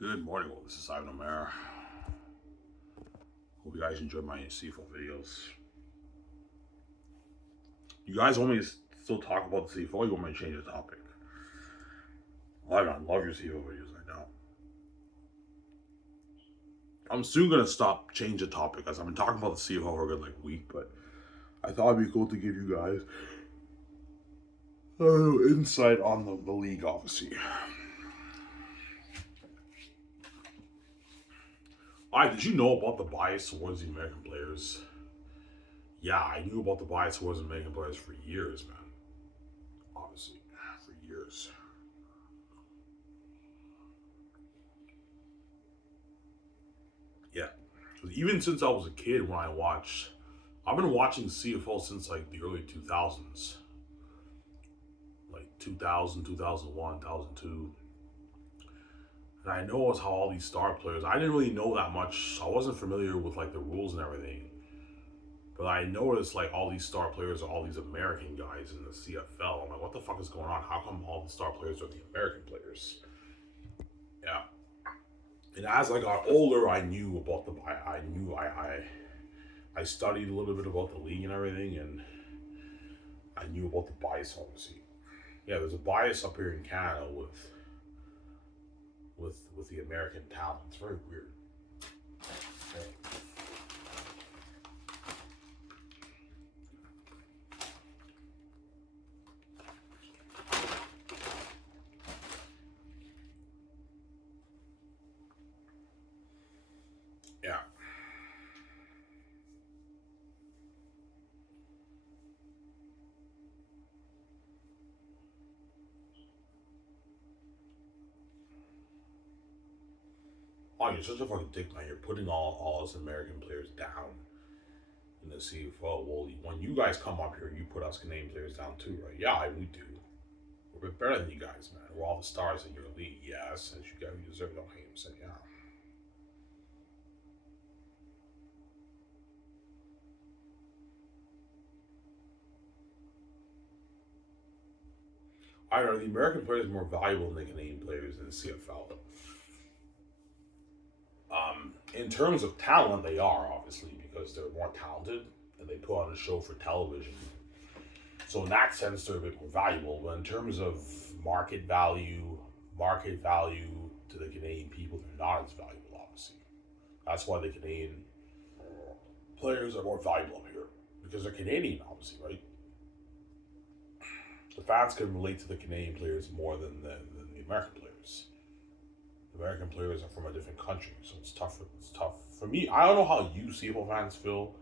Good morning, well, this is Ivan O'Mara. Hope you guys enjoy my CFL videos. You guys want me to still talk about the CFL, or you want me to change the topic? I love your CFL videos, I know. I'm soon gonna stop, change the topic, as I've been talking about the CFL for a good week, but I thought it'd be cool to give you guys a little insight on the league, obviously. Did you know about the bias towards the American players? Yeah, I knew about the bias towards the American players for years, man. Obviously, for years. Yeah. Even since I was a kid when I've been watching CFL since the early 2000s. Like 2000, 2001, 2002. And I noticed how all these star players, I didn't really know that much. I wasn't familiar with the rules and everything. But I noticed all these star players are all these American guys in the CFL. I'm like, what the fuck is going on? How come all the star players are the American players? Yeah. And as I got older, I knew about I studied a little bit about the league and everything, and I knew about the bias, obviously. Yeah, there's a bias up here in Canada with the American talent. It's very weird. Yeah. Oh, you're such a fucking dick, man. You're putting all us American players down in the CFL. Well, when you guys come up here, you put us Canadian players down too, right? Yeah, we do. We're a bit better than you guys, man. We're all the stars in your league, yes. And you guys deserve no hate. So, yeah. I don't know. The American players are more valuable than the Canadian players in the CFL. In terms of talent, they are, obviously, because they're more talented and they put on a show for television. So in that sense, they're a bit more valuable. But in terms of market value to the Canadian people, they're not as valuable, obviously. That's why the Canadian players are more valuable up here, because they're Canadian, obviously, right? The fans can relate to the Canadian players more than the American players. The American players are from a different country, so it's tough. It's tough for me. I don't know how you CFL fans feel,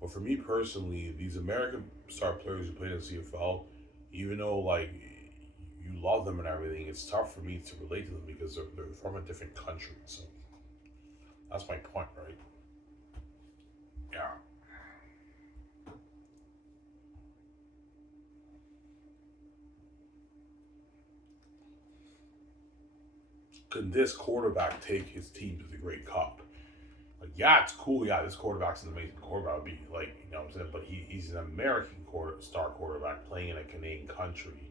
but for me personally, these American star players who play in the CFL, even though you love them and everything, it's tough for me to relate to them because they're from a different country. So that's my point, right? Yeah. Can this quarterback take his team to the Grey Cup? Yeah, it's cool. Yeah, this quarterback's an amazing quarterback. Be you know what I'm saying? But he's an American star quarterback playing in a Canadian country,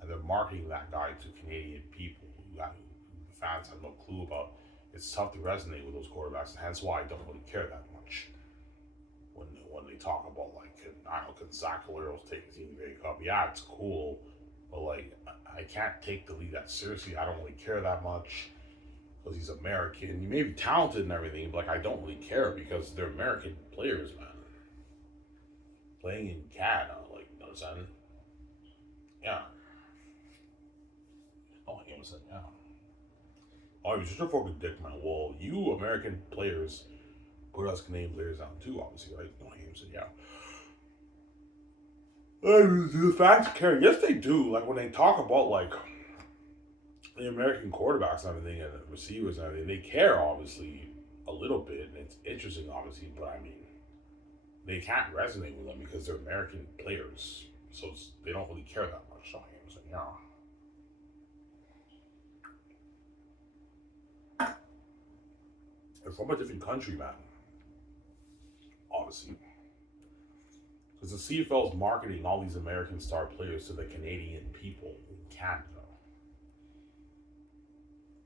and they're marketing that guy to Canadian people who the fans have no clue about. It's tough to resonate with those quarterbacks, and hence why I don't really care that much when they talk about I don't know, can Zach Caleros take his team to the Grey Cup? Yeah, it's cool, but I can't take the league that seriously. I don't really care that much because he's American. He may be talented and everything, but I don't really care because they're American players, man. Playing in Canada, you know what I'm saying? Yeah. Oh, you know what I'm saying? Yeah. Oh, you're such a fucking dick, man. Well, you American players put us Canadian players down too, obviously, right? No, you know what I'm saying? Yeah. Do the fans care? Yes, they do. When they talk about the American quarterbacks and everything, and the receivers and everything, they care obviously a little bit, and it's interesting, obviously. But I mean, they can't resonate with them because they're American players, so they don't really care that much. So I'm saying, yeah. They're from a different country, man. Obviously, because the CFL is marketing all these American star players to the Canadian people in Canada.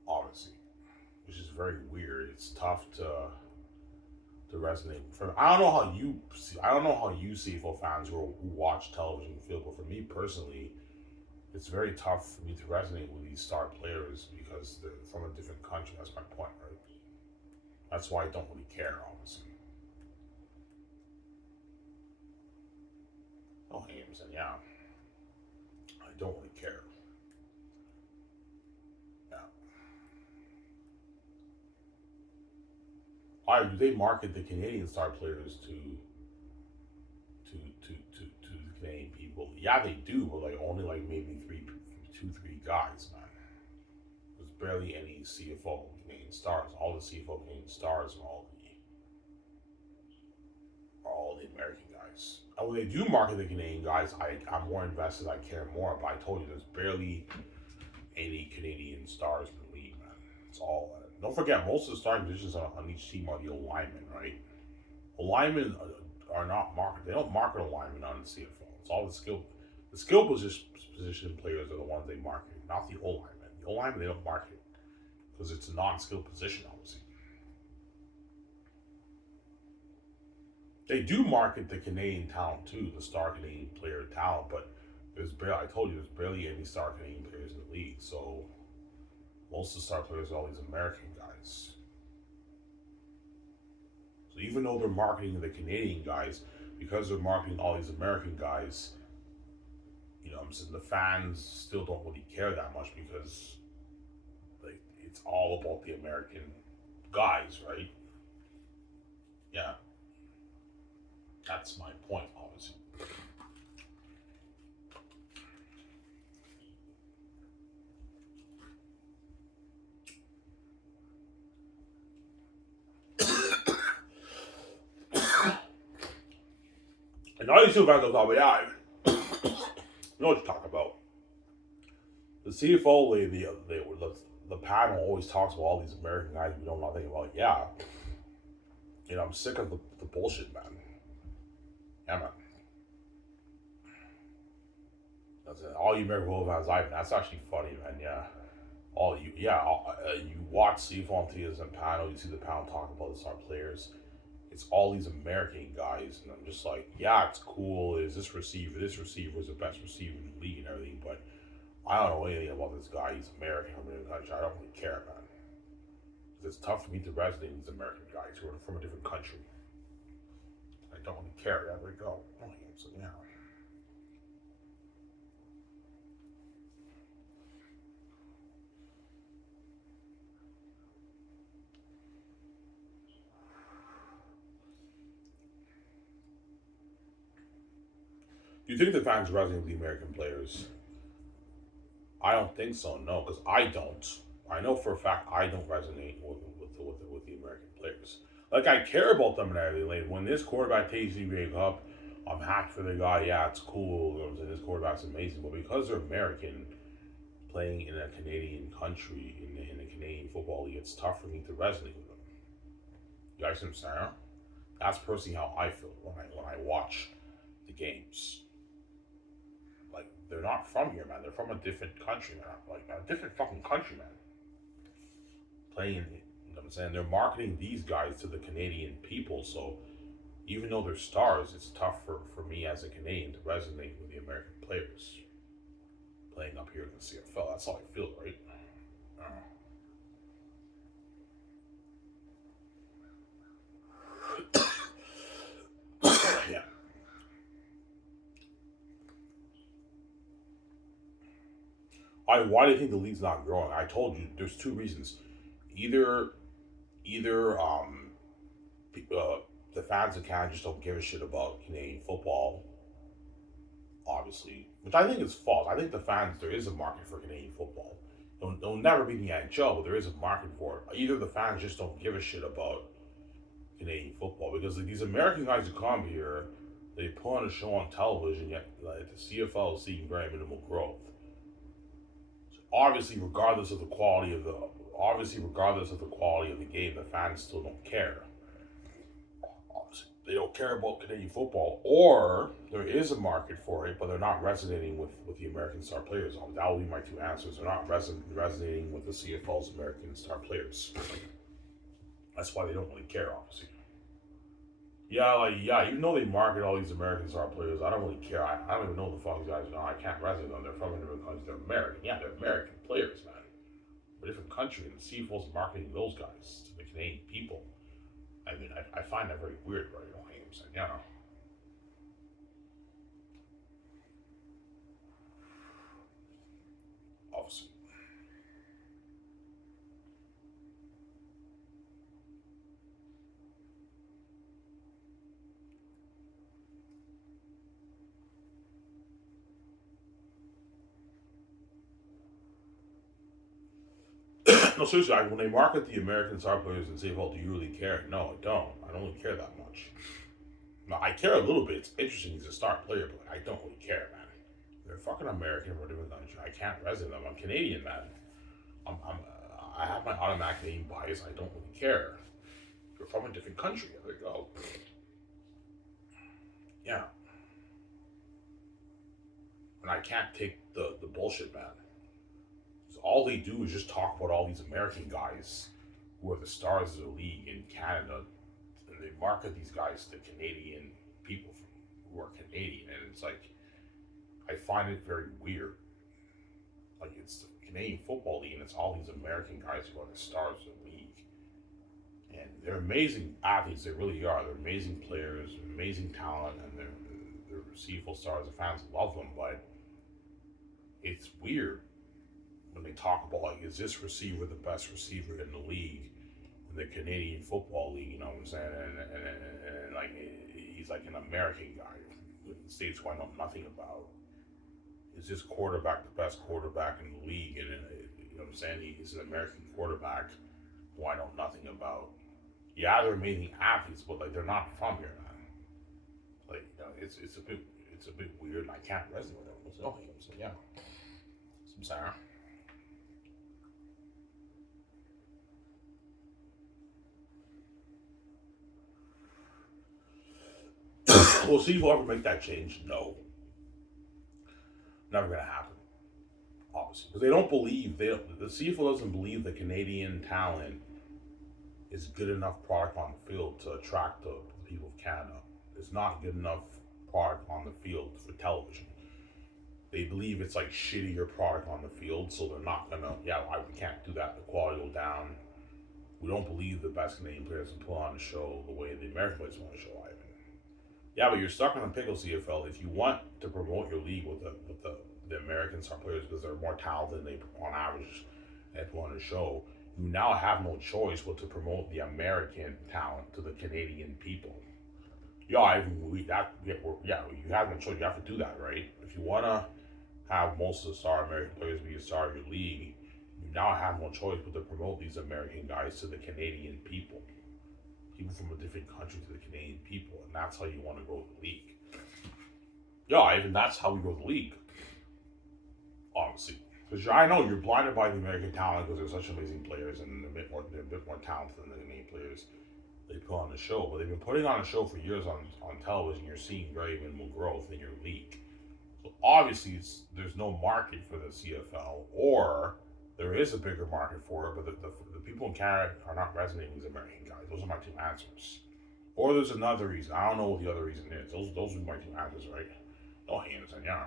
Obviously. very weird. It's tough to resonate. I don't know how you see. I don't know how you CFL fans who watch television feel, but for me personally, it's very tough for me to resonate with these star players because they're from a different country. That's my point, right? That's why I don't really care, honestly. Oh, Jameson, yeah. I don't really care. Yeah. Why do they market the Canadian star players to the Canadian people? Yeah, they do, but like only like maybe three guys, man. There's barely any CFO Canadian stars. All the CFO Canadian stars are all the American guys. And when they do market the Canadian guys, I'm more invested. I care more. But I told you, there's barely any Canadian stars in the league, man. It's all. Don't forget, most of the starting positions on each team are the O linemen, right? O linemen are not marketed. They don't market O linemen on the CFL. It's all the skill. The skill position players are the ones they market, not the O linemen. The O linemen they don't market because it's a non-skill position, obviously. They do market the Canadian talent too, the star Canadian player talent, but I told you, there's barely any star Canadian players in the league. So most of the star players are all these American guys. So even though they're marketing the Canadian guys, because they're marketing all these American guys, you know what I'm saying, the fans still don't really care that much because like it's all about the American guys, right? Yeah. That's my point, obviously. And all these two fans will talk about, yeah, you know what you're talking about. The CFO, the panel always talks about all these American guys we know nothing about. Yeah, you know, I'm sick of the bullshit, man. Yeah, man. That's it. All you American football fans, that's actually funny, man. Yeah. You watch CFO on TSN panel, you see the panel talk about the star players. It's all these American guys, and I'm just like, yeah, it's cool. Is this receiver? This receiver is the best receiver in the league and everything, but I don't know anything about this guy. He's American. I don't really care, man. Because it's tough for me to resonate with these American guys who are from a different country. I don't really care. There we go. So yeah. Do you think the fans resonate with the American players? I don't think so. No, because I don't. I know for a fact I don't resonate with the American players. Like I care about them and everything. Like when this quarterback takes the NBA Cup, I'm happy for the guy. Yeah, it's cool. You know, this quarterback's amazing. But because they're American, playing in a Canadian country in the Canadian football league, it's tough for me to resonate with them. You guys understand? That's personally how I feel when I watch the games. Like they're not from here, man. They're from a different country, man. Like a different fucking country, man. Playing, you know what I'm saying? They're marketing these guys to the Canadian people, so even though they're stars, it's tough for me as a Canadian to resonate with the American players playing up here in the CFL. That's how I feel, right? Yeah. Why do you think the league's not growing? I told you there's two reasons. Either either the fans of Canada just don't give a shit about Canadian football, obviously, which I think is false. I think the fans, there is a market for Canadian football. It'll never be the NHL, but there is a market for it. Either the fans just don't give a shit about Canadian football because like, these American guys who come here, they put on a show on television, yet like, the CFL is seeing very minimal growth. So regardless of the quality of the game, the fans still don't care. Obviously, they don't care about Canadian football, or there is a market for it, but they're not resonating with the American star players. That will be my two answers. They're not resonating with the CFL's American star players. That's why they don't really care, obviously. Yeah, like yeah, even though they market all these American star players, I don't really care. I don't even know the fuck these guys are. I can't resonate them. They're from a different country. They're American. Yeah, they're American players, man. A different country, and the CFL's marketing those guys to the Canadian people. I mean, I find that very weird, right? You know what I'm saying? Yeah, obviously. No, seriously, when they market the American star players and say, well, do you really care? No, I don't. I don't really care that much. No, I care a little bit. It's interesting he's a star player, but I don't really care, man. They're fucking American from a different country. I can't resonate them. I'm Canadian, man. I have my automatic name bias. I don't really care. You're from a different country. There you go. Yeah. And I can't take the bullshit, man. So all they do is just talk about all these American guys who are the stars of the league in Canada, and they market these guys to Canadian people who are Canadian, and it's like I find it very weird. Like it's the Canadian Football League, and it's all these American guys who are the stars of the league, and they're amazing athletes. They really are. They're amazing players, amazing talent, and they're CFL stars. The fans love them, but it's weird when they talk about like, is this receiver the best receiver in the league, in the Canadian Football League? You know what I'm saying? And like he's like an American guy in the states who I know nothing about. Is this quarterback the best quarterback in the league? And you know what I'm saying? He's an American quarterback who I know nothing about. Yeah, they're amazing athletes, but like they're not from here, man. Like you know, it's a bit weird, and I can't resonate with them. So, yeah, I'm sorry. We'll see if we'll ever make that change. No, never gonna happen. Obviously, because they don't believe the CFL doesn't believe the Canadian talent is good enough product on the field to attract the people of Canada. It's not good enough product on the field for television. They believe it's like shittier product on the field, so they're not gonna. Yeah, we can't do that. The quality will down. We don't believe the best Canadian players can put on the show the way the American players want to show. Ivan. Yeah, but you're stuck on a pickle, CFL. If you want to promote your league with the American star players because they're more talented than they on average and put on the show, you now have no choice but to promote the American talent to the Canadian people. Yeah, you have no choice. You have to do that, right? If you wanna have most of the star American players be a star of your league, you now have no choice but to promote these American guys to the Canadian people. People from a different country to the Canadian people, and that's how you want to grow the league. Yeah, even that's how we grow the league, honestly. Because I know you're blinded by the American talent because they're such amazing players and they're a bit more talented than the Canadian players they put on the show. But they've been putting on a show for years on television. You're seeing very minimal growth in your league. So obviously, there's no market for the CFL, or there is a bigger market for it, but the people in Canada are not resonating with these American guys. Those are my two answers. Or there's another reason. I don't know what the other reason is. Those are my two answers, right? No hands and yeah.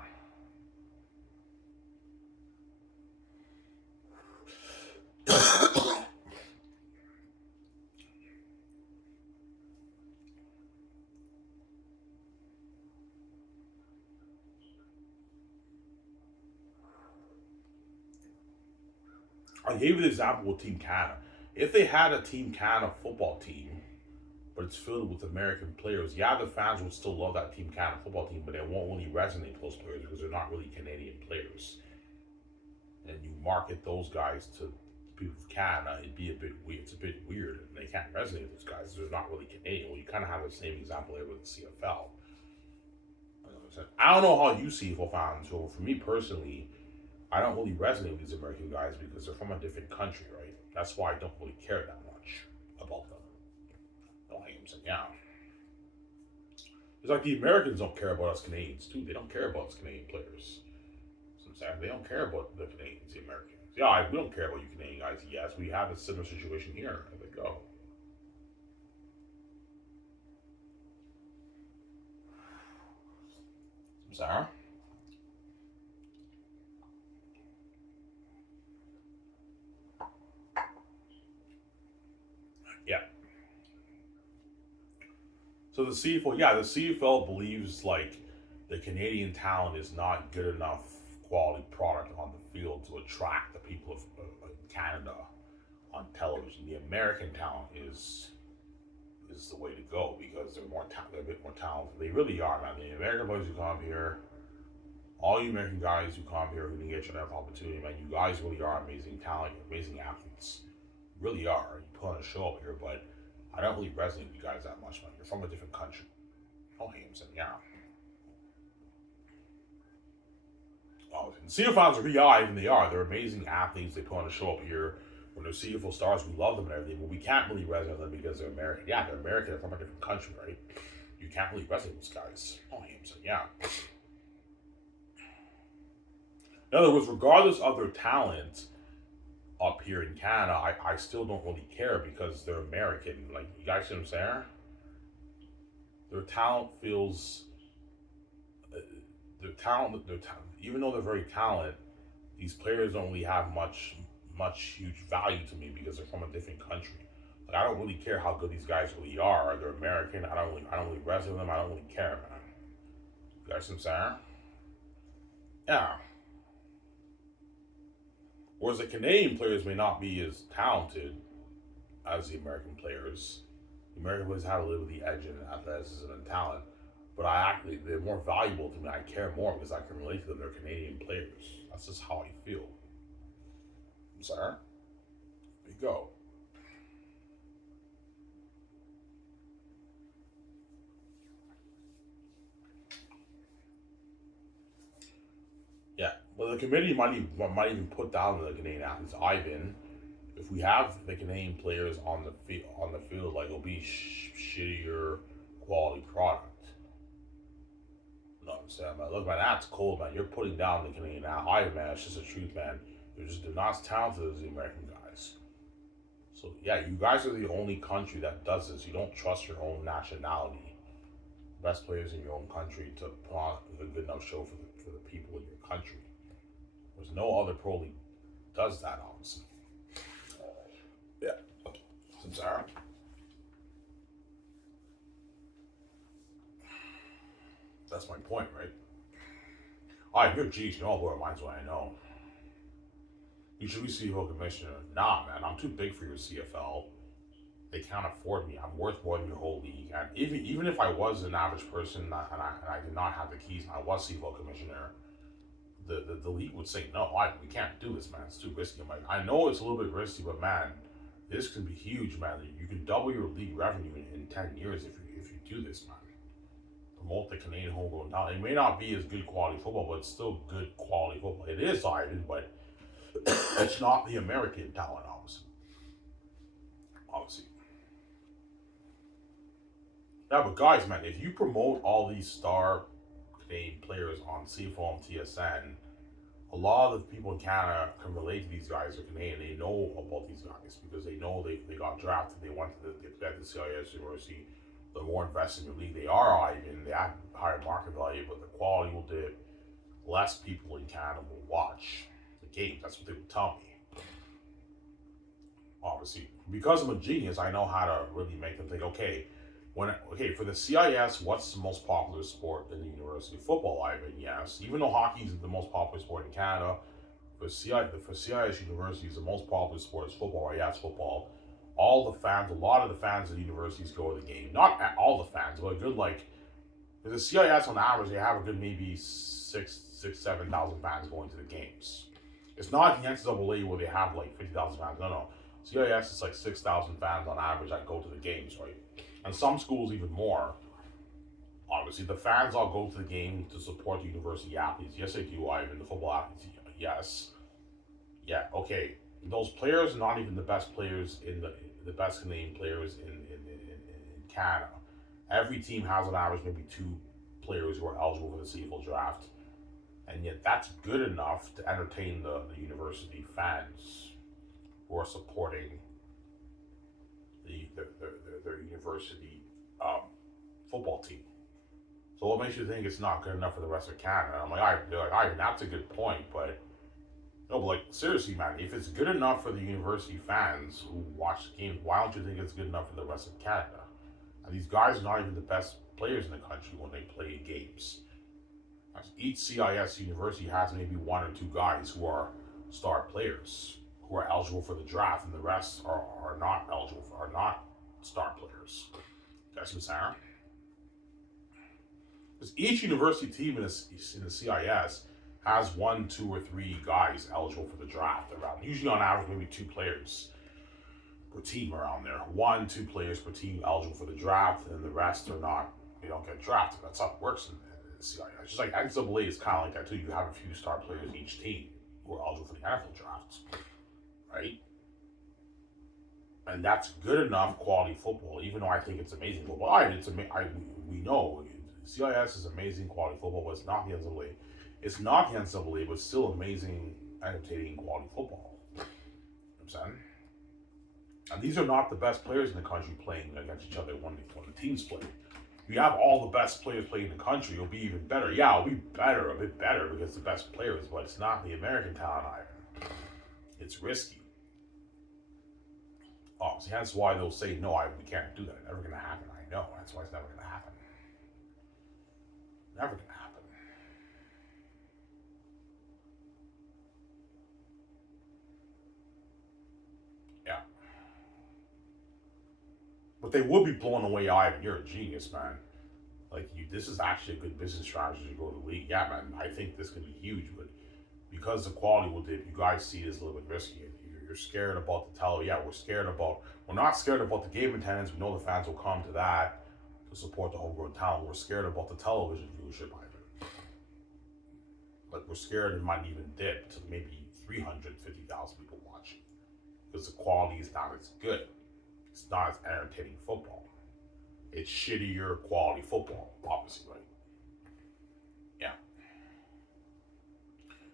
I gave you the example with Team Canada. If they had a Team Canada football team, but it's filled with American players, yeah, the fans would still love that Team Canada football team, but they won't really resonate with those players because they're not really Canadian players. And you market those guys to people of Canada, it'd be a bit weird. It's a bit weird, and they can't resonate with those guys. They're not really Canadian. Well, you kind of have the same example there with the CFL. I don't know how you CFL fans. So for me personally, I don't really resonate with these American guys because they're from a different country, right? That's why I don't really care that much about them. No, I'm saying, yeah. It's like the Americans don't care about us Canadians too. They don't care about us Canadian players. So I'm saying they don't care about the Canadians, the Americans. Yeah, we don't care about you Canadian guys. Yes, we have a similar situation here. I think, oh. Sarah? Yeah. So the CFL, yeah, the CFL believes like the Canadian talent is not good enough quality product on the field to attract the people of Canada on television. The American talent is the way to go because they're a bit more talented. They really are, man. The American boys who come here, all you American guys who come here who didn't get your opportunity, man, you guys really are amazing talent, amazing athletes. You really are. You put on a show up here, but I don't really resonate with you guys that much, man. You're from a different country. Oh, Hamson, yeah. Oh, and CFL fans are really are, even they are. They're amazing athletes. They put on a show up here. When they're CFL stars, we love them and everything, but we can't really resonate with them because they're American. Yeah, they're American. They're from a different country, right? You can't really resonate with those guys. Oh, Hamson, yeah. In other words, regardless of their talent up here in Canada, I still don't really care because they're American. Like, you guys see what I'm saying? Their talent feels, even though they're very talented, these players don't really have much huge value to me because they're from a different country. Like, I don't really care how good these guys really are. They're American. I don't really resonate with them. I don't really care, man. You guys see what I'm saying? Yeah. Whereas the Canadian players may not be as talented as the American players. The American players have a little bit of the edge in athleticism and talent, but they're more valuable to me. I care more because I can relate to them. They're Canadian players. That's just how I feel. I'm sorry. There you go. Yeah, well, the committee might even put down the Canadian athletes. Ivan, if we have the Canadian players on the field, like it'll be shittier quality product. You know what I'm saying, man? Look, man, that's cool, man. You're putting down the Canadian Ivan, man. It's just the truth, man. They're not as talented as the American guys. So yeah, you guys are the only country that does this. You don't trust your own nationality, best players in your own country to put on a good enough show for the people in your country. There's no other pro league does that, obviously. Yeah. I'm sorry. That's my point, right? All right, you're geez, you know all about mine's what I know. You should be CFL commissioner. Nah, man, I'm too big for your CFL. They can't afford me. I'm worth more than your whole league. And even if I was an average person and I did not have the keys and I was CFL commissioner, the league would say no. We can't do this, man. It's too risky. I'm like, I know it's a little bit risky, but man, this could be huge, man. You can double your league revenue in 10 years if you do this, man. Promote the Canadian homegrown talent. It may not be as good quality football, but it's still good quality football. It is Ivan, but it's not the American talent, obviously. Obviously. Yeah, but guys, man, if you promote all these star Canadian players on CFL and TSN, a lot of the people in Canada can relate to these guys. Are Canadian. They know about these guys because they know they got drafted. They went to the CIS University. The more invested in the league they are, Ivan, they have higher market value, but the quality will dip. Less people in Canada will watch the game. That's what they would tell me. Obviously, because I'm a genius, I know how to really make them think. For the CIS, what's the most popular sport in the university? Football, Ivan, yes. Even though hockey is the most popular sport in Canada, for CIS universities, the most popular sport is football. Right? Yeah, it's football. A lot of the fans of the universities go to the game. Not all the fans, but a good for the CIS on average, they have a good maybe 7,000 fans going to the games. It's not the NCAA where they have like 50,000 fans. No. CIS is like 6,000 fans on average that go to the games, right? And some schools even more. Obviously, the fans all go to the game to support the university athletes. Yes, they do, Ivan. The football athletes, yes. Yeah, okay. Those players are not even the best players the best Canadian players in Canada. Every team has on average maybe 2 players who are eligible for the CFL draft. And yet that's good enough to entertain the university fans who are supporting their university football team. So what makes you think it's not good enough for the rest of Canada? I'm like, all right, they're like, all right, that's a good point, but no, but like seriously, man, if it's good enough for the university fans who watch the games, why don't you think it's good enough for the rest of Canada? And these guys are not even the best players in the country when they play games. Each CIS university has maybe one or two guys who are star players who are eligible for the draft, and the rest are not eligible for, are not star players. That's what I'm saying. Because each university team in the CIS has one, two, or three guys eligible for the draft around. Usually, on average, maybe two players per team around there. One, two players per team eligible for the draft, and then the rest are not. They don't get drafted. That's how it works in the CIS. Just like NCAA is kind of like that too. You have a few star players in each team who are eligible for the NFL drafts, right? And that's good enough quality football. Even though I think it's amazing football, we know CIS is amazing quality football, but it's not the NCAA. It's not the NCAA, but still amazing, entertaining quality football. You know what I'm saying? And these are not the best players in the country playing against each other when the teams play. If you have all the best players playing in the country, it'll be even better. Yeah, it'll be better, a bit better, because the best players, but it's not the American talent either. It's risky. So that's why they'll say, no, we can't do that. It's never going to happen. I know. That's why it's never going to happen. Never going to happen. Yeah. But they would be blown away, Ivan. You're a genius, man. Like, this is actually a good business strategy to go to the league. Yeah, man. I think this could be huge, but because the quality will dip, you guys see it as a little bit risky. You're scared about the tele. Yeah, we're not scared about the game attendance. We know the fans will come to that to support the homegrown talent. We're scared about the television viewership, Ivan. Like, we're scared it might even dip to maybe 350,000 people watching because the quality is not as good. It's not as entertaining football. It's shittier quality football, obviously, right? Yeah.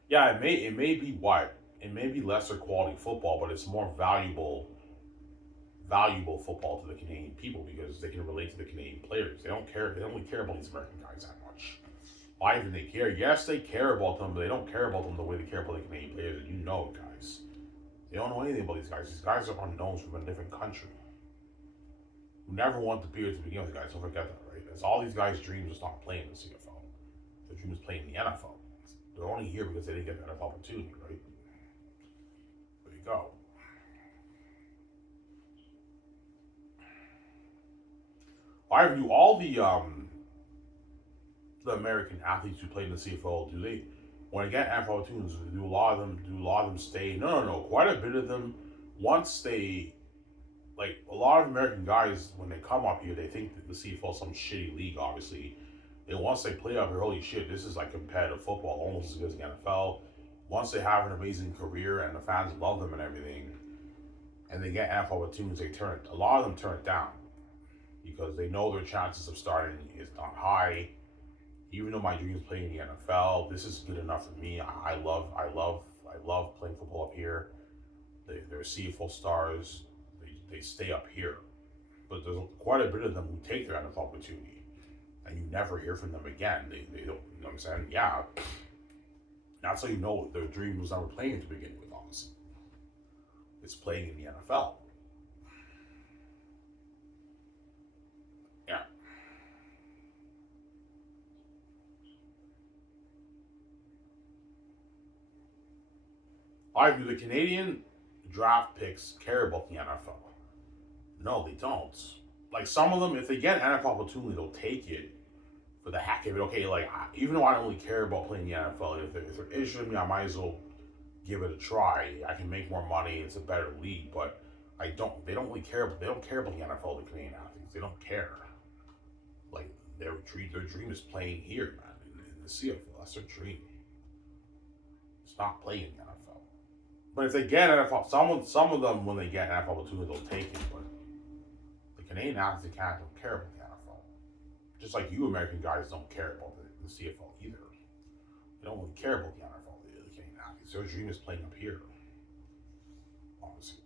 Yeah, it may be what? It may be lesser quality football, but it's more valuable football to the Canadian people because they can relate to the Canadian players. They don't really care about these American guys that much. Why even they care? Yes, they care about them, but they don't care about them the way they care about the Canadian players. And you know it, guys. They don't know anything about these guys. These guys are unknowns from a different country. Who never want the beard to begin with, guys. Don't forget that, right? That's all these guys' dreams is not playing in the CFL. Their dream is playing in the NFL. They're only here because they didn't get an NFL opportunity, right? There you go. I do all the American athletes who played in the CFL, do they when they get NFL opportunities, do a lot of them stay? No. Quite a bit of them, once they like a lot of American guys when they come up here, they think that the CFL is some shitty league, obviously. And once they play up here, holy shit, this is like competitive football, almost as good as the NFL. Once they have an amazing career and the fans love them and everything, and they get NFL opportunities, a lot of them turn it down because they know their chances of starting is not high. Even though my dream is playing in the NFL, this is good enough for me. I love playing football up here. They're CFL stars. They stay up here, but there's quite a bit of them who take their NFL opportunity, and you never hear from them again. They don't. You know what I'm saying? Yeah, that's how you know their dream was never playing to begin with. Honestly, it's playing in the NFL. Yeah. I do. The Canadian draft picks care about the NFL. No, they don't. Like some of them, if they get an NFL opportunity, they'll take it for the heck of it. Okay, like even though I don't really care about playing the NFL, if they're issuing me, I might as well give it a try. I can make more money. It's a better league, but I don't. They don't really care. They don't care about the NFL. The Canadian athletes, they don't care. Like their dream is playing here, man, in the CFL. That's their dream. It's not playing in the NFL. But if they get NFL, some of them when they get an NFL opportunity, they'll take it. But the Canadian athletes don't care about the NFL. Just like you American guys don't care about the CFL either. They don't really care about the NFL, the Canadian athletes. Their dream is playing up here, obviously.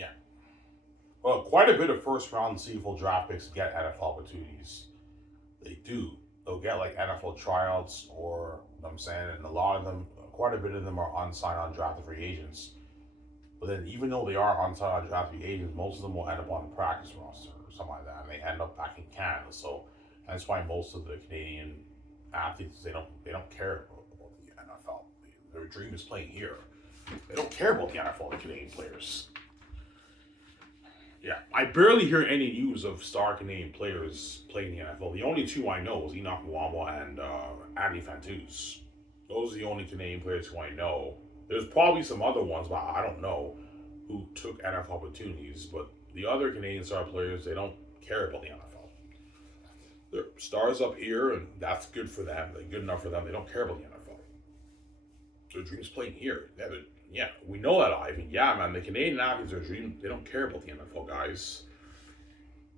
Yeah. Well, quite a bit of first round CFL draft picks get NFL opportunities. They do. They'll get like NFL tryouts, or you know what I'm saying, and a lot of them, quite a bit of them are unsigned, undrafted free agents. But then, even though they are unsigned, undrafted free agents, most of them will end up on the practice roster or something like that, and they end up back in Canada. So that's why most of the Canadian athletes they don't care about the NFL. Their dream is playing here. They don't care about the NFL. The Canadian players. Yeah, I barely hear any news of star Canadian players playing the NFL. The only two I know is Enoch Mwamba and Andy Fantuz. Those are the only Canadian players who I know. There's probably some other ones, but I don't know who took NFL opportunities. But the other Canadian star players, they don't care about the NFL. They're stars up here, and that's good for them. They're good enough for them. They don't care about the NFL. Their dreams playing here. Yeah, we know that, Ivan. Yeah, man, the Canadian athletes, their dream, they don't care about the NFL guys.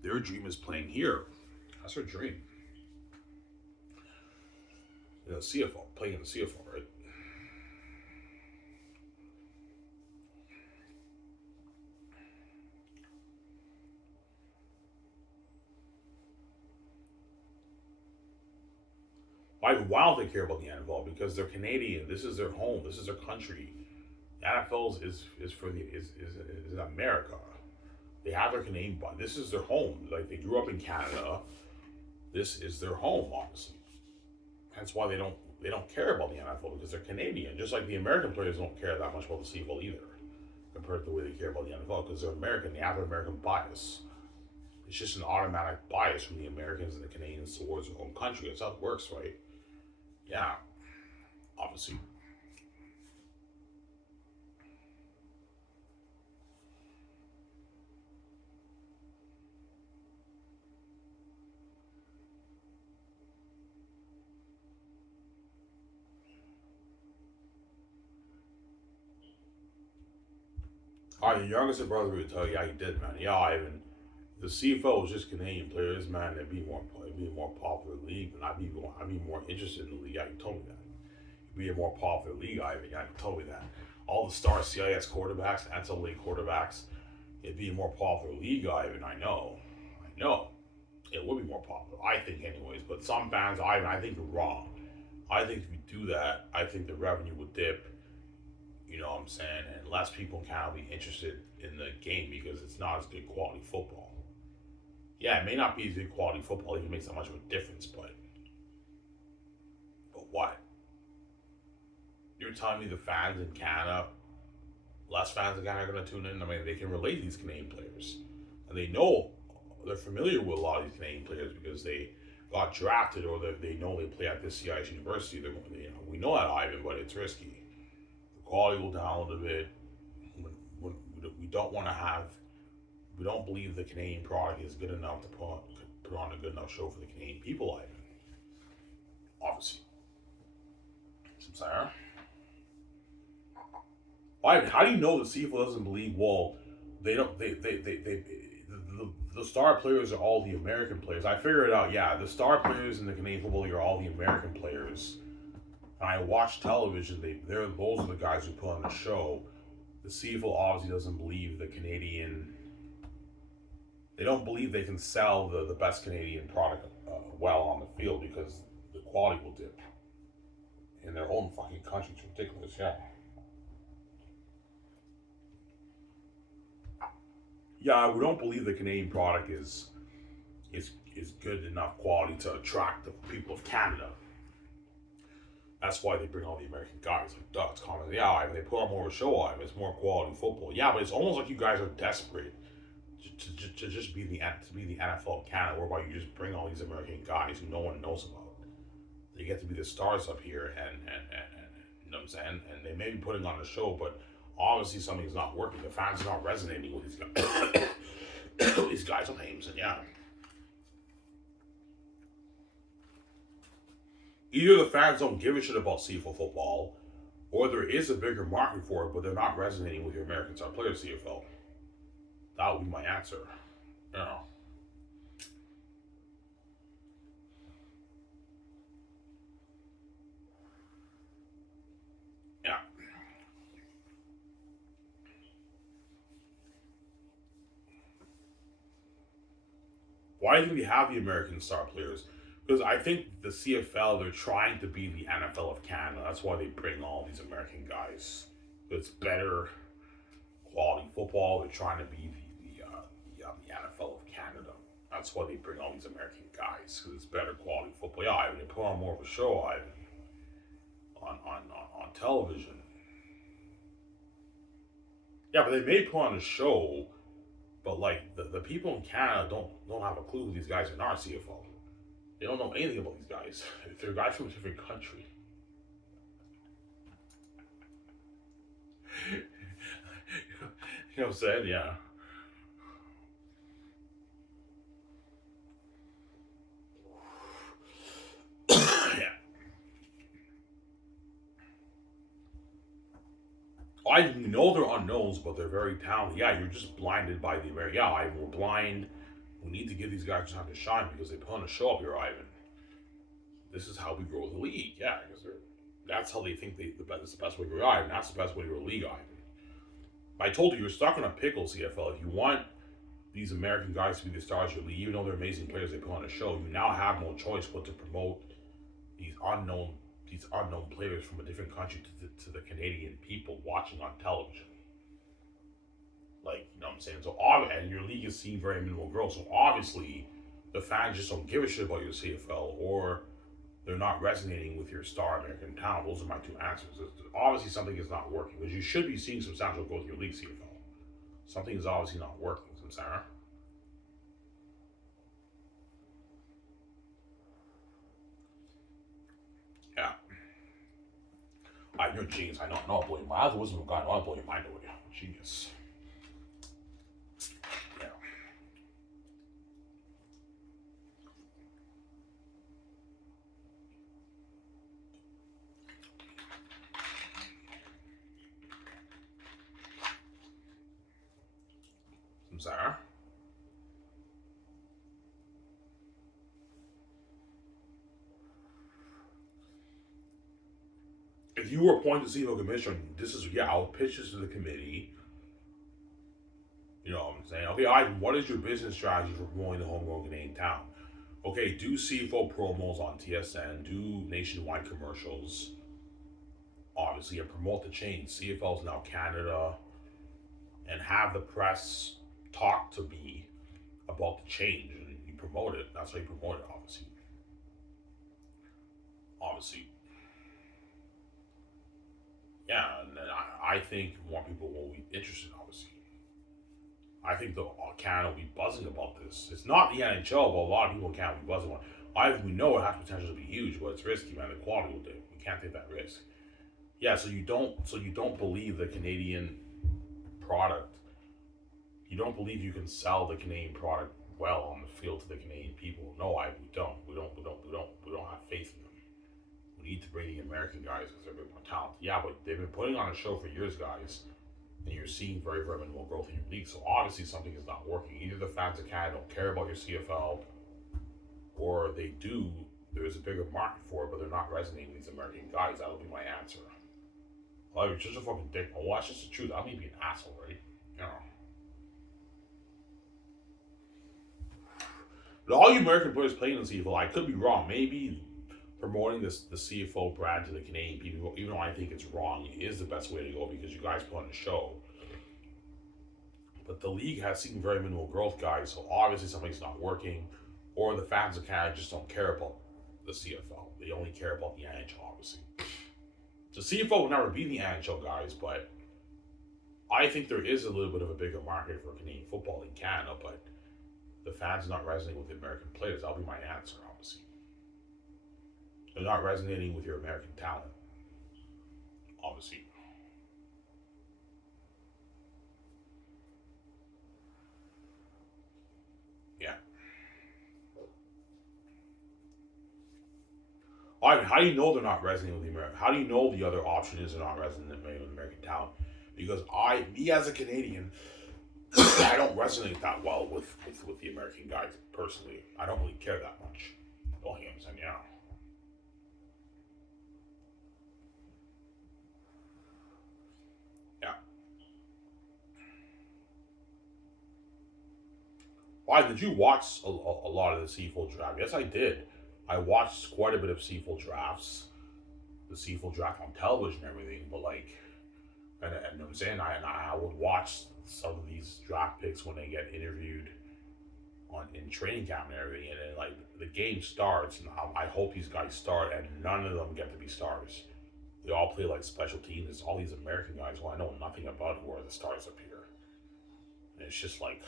Their dream is playing here. That's their dream. You know, CFL, playing in the CFL, right? Why don't they care about the NFL? Because they're Canadian. This is their home. This is their country. The NFL is for the is America. They have their Canadian, but this is their home. Like they grew up in Canada. This is their home, honestly. That's why they don't care about the NFL because they're Canadian. Just like the American players don't care that much about the CFL either, compared to the way they care about the NFL because they're American. They have an American bias. It's just an automatic bias from the Americans and the Canadians towards their own country. That's how it works, right? Yeah, obviously. Your youngest brother would tell you, yeah, he did, man. Yeah, Ivan. The CFL was just Canadian players, man. It'd be a more popular league, and I'd be more interested in the league. Yeah, you told me that. It'd be a more popular league, Ivan. Yeah, you told me that. All the star CIS quarterbacks, NCAA quarterbacks, it'd be a more popular league, Ivan. I know. It would be more popular, I think, anyways. But some fans, I think you're wrong. I think if you do that, I think the revenue would dip. You know what I'm saying? And less people can be interested in the game because it's not as good quality football. Yeah, it may not be as good quality football if it makes that much of a difference, but what? You're telling me the fans in Canada, less fans in Canada are going to tune in? I mean, they can relate to these Canadian players. And they're familiar with a lot of these Canadian players because they got drafted or they know they play at this CIS university. We know that, Ivan, but it's risky. The quality will down a little bit. When we don't want to have, we don't believe the Canadian product is good enough to put on a good enough show for the Canadian people, Ivan. Obviously. Some saying. Ivan, how do you know the CFL doesn't believe? Well, they don't. The star players are all the American players. I figured it out. Yeah, the star players in the Canadian Football League are all the American players. And I watch television. Those are the guys who put on the show. The CFL obviously doesn't believe the Canadian. They don't believe they can sell the best Canadian product well on the field because the quality will dip in their own fucking country. It's ridiculous. Yeah. Yeah, we don't believe the Canadian product is good enough quality to attract the people of Canada. That's why they bring all the American guys. Like, duh, it's common. Yeah, they put on more of a show on it. It's more quality football. Yeah, but it's almost like you guys are desperate to just be the NFL of Canada, whereby you just bring all these American guys who no one knows about. They get to be the stars up here, and you know what I'm saying? And they may be putting on a show, but obviously something's not working. The fans are not resonating with these guys. These guys' names, and yeah. Either the fans don't give a shit about CFL football, or there is a bigger market for it, but they're not resonating with your American star players CFL. That would be my answer. You know. Yeah. Why do we have the American star players? Because I think the CFL, they're trying to be the NFL of Canada. That's why they bring all these American guys. It's better quality football. They're trying to be the NFL of Canada. That's why they bring all these American guys, because it's better quality football. Yeah, Ivan, they put on more of a show, Ivan, on television. Yeah, but they may put on a show, but like the people in Canada don't have a clue who these guys are in our CFL. They don't know anything about these guys. They're guys from a different country. You know what I'm saying? Yeah. Yeah. I know they're unknowns, but they're very talented. Yeah, you're just blinded by the American. Yeah, Ivan, we're blind. We need to give these guys time to shine because they put on a show up here, Ivan. This is how we grow the league. Yeah, because that's how they think that's the best way to grow Ivan. That's the best way to grow a league, Ivan. I told you you're stuck in a pickle, CFL. If you want these American guys to be the stars of your league, even though they're amazing players, they put on a show. You now have no choice but to promote these unknown players from a different country to the Canadian people watching on television. Like, you know what I'm saying? So, and your league is seeing very minimal growth. So, obviously, the fans just don't give a shit about your CFL, or they're not resonating with your star American talent. Those are my two answers. Obviously, something is not working, because you should be seeing substantial growth in your league, CFL. Something is obviously not working, Sarah. Yeah. You're a genius. I know. I'll blow your mind. I was the wisdom of God. I'll blow your mind away. Genius. Yeah. Sarah. If you were appointed CFL commissioner, this is, yeah, I'll pitch this to the committee. You know what I'm saying? Okay, Ivan, what is your business strategy for promoting the homegrown Canadian talent? Okay, do CFO promos on TSN, do nationwide commercials, obviously, and promote the change. CFL is now Canada, and have the press talk to me about the change, and you promote it. That's how you promote it, obviously. Obviously. Yeah, and then I think more people will be interested, obviously. I think the Canada will be buzzing about this. It's not the NHL, but a lot of people in Canada will be buzzing about it. We know it has potential to be huge, but it's risky, man. The quality will do. We can't take that risk. Yeah, so you don't believe the Canadian product. You don't believe you can sell the Canadian product well on the field to the Canadian people. No, we don't. We don't have faith in them. We need to bring the American guys because they're a bit more talented. Yeah, but they've been putting on a show for years, guys, and you're seeing very, very minimal growth in your league. So obviously something is not working. Either the fans of Canada don't care about your CFL, or they do. There's a bigger market for it, but they're not resonating with these American guys. That'll be my answer. Well, you're just a fucking dick. Oh, that's just the truth. I may be an asshole, right? You know. But all you American players playing in the CFL, I could be wrong. Maybe promoting the CFO brand to the Canadian people, even though I think it's wrong, is the best way to go because you guys put on a show. But the league has seen very minimal growth, guys, so obviously something's not working, or the fans of Canada just don't care about the CFL. They only care about the NHL, obviously. The CFL will never be the NHL, guys, but I think there is a little bit of a bigger market for Canadian football in Canada, but the fans are not resonating with the American players. That'll be my answer, obviously. They're not resonating with your American talent, obviously. Yeah. How do you know they're not resonating with the American? How do you know the other option is they're not resonating with American talent? Because me as a Canadian, I don't resonate that well with the American guys personally. I don't really care that much. Oh, you know what I'm saying? Yeah. Yeah. Why did you watch a lot of the CFL draft? Yes, I did. I watched quite a bit of CFL drafts, the CFL draft on television and everything. But like, and you know what I'm saying, I would watch some of these draft picks when they get interviewed on in training camp and everything, and then like the game starts, and I hope these guys start, and none of them get to be stars. They all play like special teams. It's all these American guys who I know nothing about who are the stars up here. And it's just like,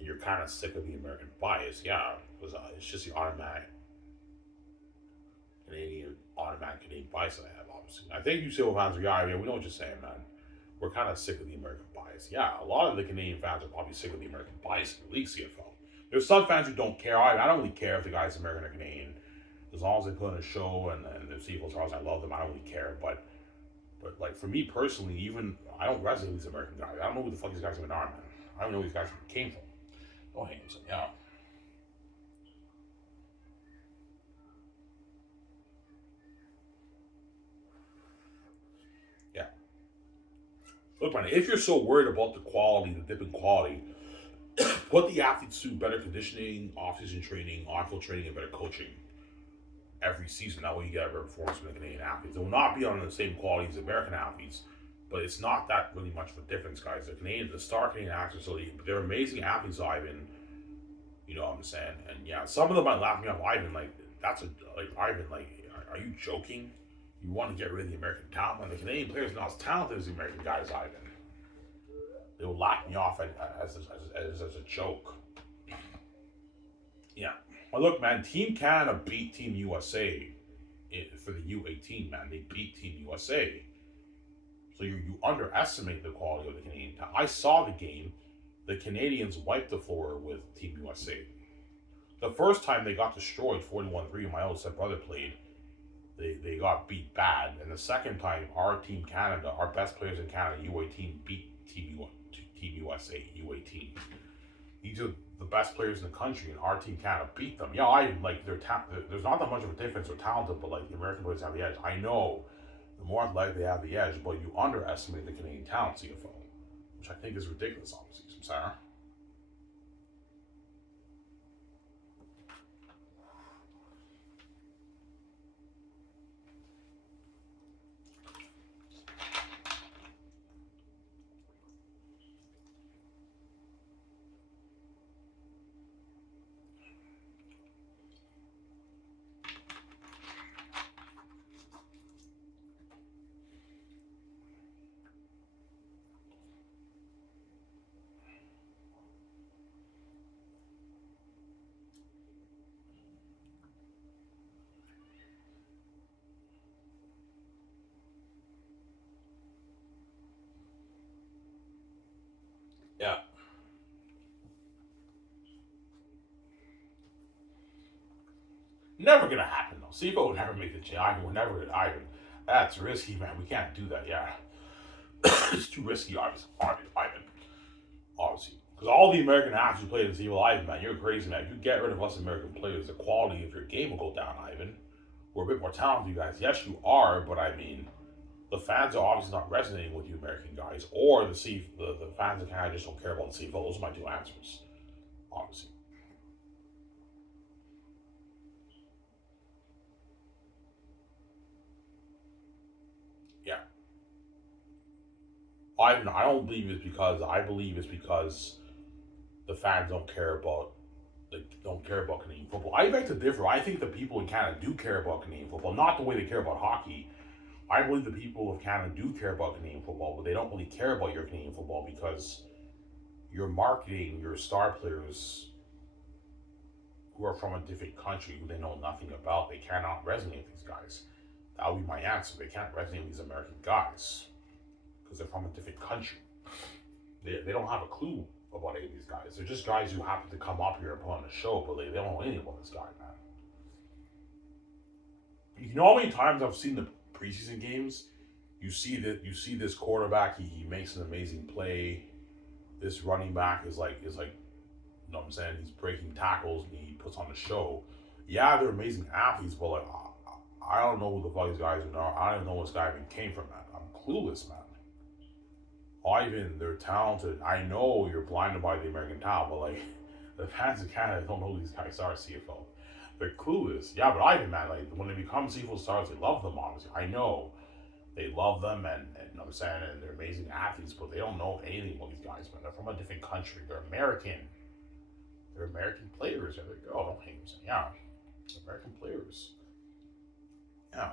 you're kind of sick of the American bias, yeah, because it's just the automatic Canadian bias that I have, obviously. I think you civil fans are, yeah, we know what you're saying, man. We're kind of sick of the American bias. Yeah, a lot of the Canadian fans are probably sick of the American bias in the league CFL. There's some fans who don't care. I don't really care if the guy's American or Canadian. As long as they put on a show and the CFL stars, I love them. I don't really care. But like for me personally, even I don't resonate with these American guys. I don't know who the fuck these guys even are, man. I don't know who these guys came from. Oh, hang on, yeah. Yeah. Look, man, if you're so worried about the quality, the dip in quality, put the athletes through better conditioning, off-season training, on-field training, and better coaching every season. That way you get a better performance from the Canadian athletes. They will not be on the same quality as American athletes, but it's not that really much of a difference, guys. The star Canadian athletes, so they're amazing athletes, Ivan. You know what I'm saying? And yeah, some of them might laugh me off. Ivan, like, Ivan, like, are you joking? You want to get rid of the American talent? And the Canadian players are not as talented as the American guys, Ivan. They will laugh me off as a joke. Yeah. Well, look, man, Team Canada beat Team USA for the U18, man. They beat Team USA. So you underestimate the quality of the Canadian talent. I saw the game. The Canadians wiped the floor with Team USA. The first time they got destroyed 41-3 when my oldest brother played, they got beat bad. And the second time, our Team Canada, our best players in Canada, U18, beat Team USA, U18. These are the best players in the country, and our Team Canada beat them. Yeah, I like there's not that much of a difference. They're talented, but like the American players have the edge. I know the more athletic they have the edge, but you underestimate the Canadian talent CFL, which I think is ridiculous, obviously. I'm sorry. Yeah. Never gonna happen though. CFO would never make the change. Ivan would never. Ivan, that's risky, man. We can't do that. Yeah, it's too risky, obviously. Ivan, obviously, because all the American athletes who played in CFL, Ivan, man, you're crazy, man. If you get rid of us American players, the quality of your game will go down, Ivan. We're a bit more talented, you guys. Yes, you are, but I mean, the fans are obviously not resonating with you American guys, or the fans of Canada just don't care about the CFL. Those are my two answers, obviously. Yeah. I don't believe it's because I believe it's because the fans don't care about Canadian football. I beg to differ. I think the people in Canada do care about Canadian football, not the way they care about hockey. I believe the people of Canada do care about Canadian football, but they don't really care about your Canadian football because you're marketing your star players who are from a different country who they know nothing about. They cannot resonate with these guys. That would be my answer. They can't resonate with these American guys because they're from a different country. They don't have a clue about any of these guys. They're just guys who happen to come up here and put on a show, but they don't know anything about this guy, man. You know how many times I've seen the preseason games? You see this quarterback, he makes an amazing play. This running back is like you know what I'm saying? He's breaking tackles and he puts on a show. Yeah, they're amazing athletes, but like I don't know who the fuck these guys are. I don't know where this guy even came from, man. I'm clueless, man. Ivan, they're talented. I know you're blinded by the American talent, but like The fans in Canada don't know who these guys are. CFL, they're clueless. Yeah, but I man, like when they become CFL stars, they love them. Obviously, I know they love them, and you know what I'm saying, and they're amazing athletes, but they don't know anything about these guys, man. They're from a different country. They're American. They're American players. There they go. Don't hate them. Yeah, they're American players. Yeah.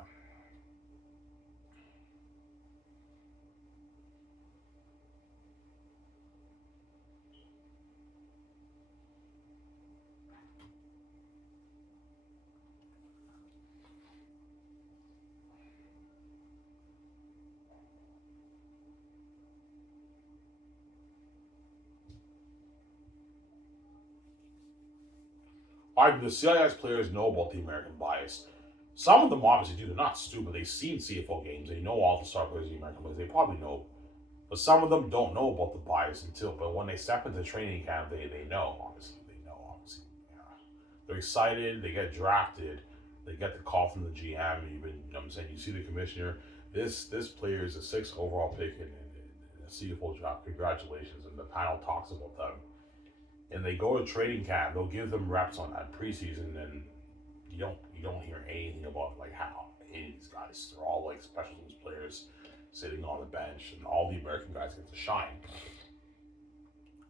The CIS players know about the American bias. Some of them obviously do. They're not stupid. They've seen CFL games. They know all the star players of the American players. They probably know. But some of them don't know about the bias until, but when they step into training camp, they know, obviously. They know, obviously. Yeah. They're excited. They get drafted. They get the call from the GM. Even, you know what I'm saying? You see the commissioner. This player is a sixth overall pick in a CFL draft. Congratulations. And the panel talks about them, and they go to training camp. They'll give them reps on that preseason, and you don't hear anything about like how any of these guys. They're all like special teams players sitting on the bench, and all the American guys get to shine.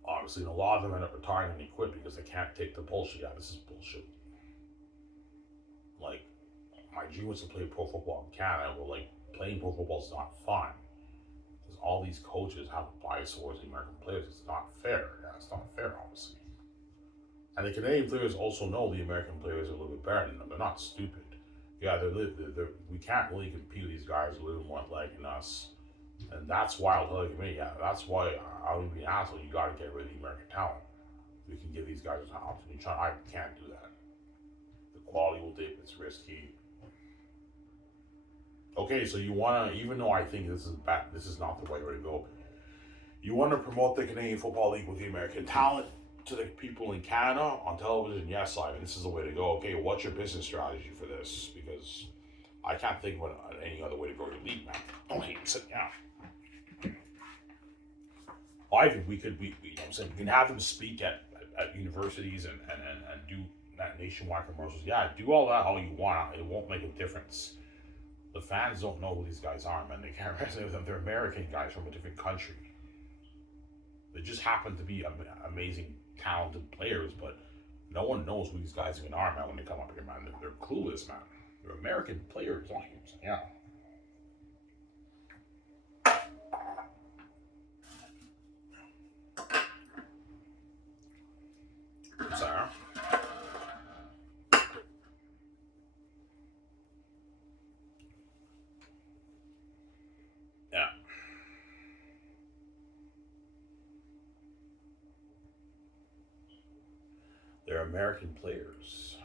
Obviously, and a lot of them end up retiring and they quit because they can't take the bullshit. Yeah, this is bullshit. Like my dream was to play pro football in Canada. Well, like playing pro football is not fun because all these coaches have a bias towards the American players. It's not fair. Yeah, it's not fair, obviously. And the Canadian players also know the American players are a little bit better than them. They're not stupid. Yeah, we can't really compete with these guys a little more athletic than us. And that's why I'll tell you, me, yeah, that's why I'll be an asshole. You got to get rid of the American talent. We can give these guys a talent. I can't do that. The quality will dip. It's risky. Okay, so you want to, even though I think this is bad, this is not the right way to go. You want to promote the Canadian Football League with the American talent to the people in Canada on television. Yes, Simon, this is the way to go. Okay, what's your business strategy for this? Because I can't think of any other way to grow your league, man. Don't hate me sitting down. I think we could, you know what I'm saying, we can have them speak at universities and do that nationwide commercials. Yeah, do all that all you want. It won't make a difference. The fans don't know who these guys are, man. They can't resonate with them. They're American guys from a different country. They just happen to be amazing, talented players, but no one knows who these guys even are, man, when they come up here, man. They're clueless, man. They're American players, on here. Yeah. Sorry. Yeah. They're American players.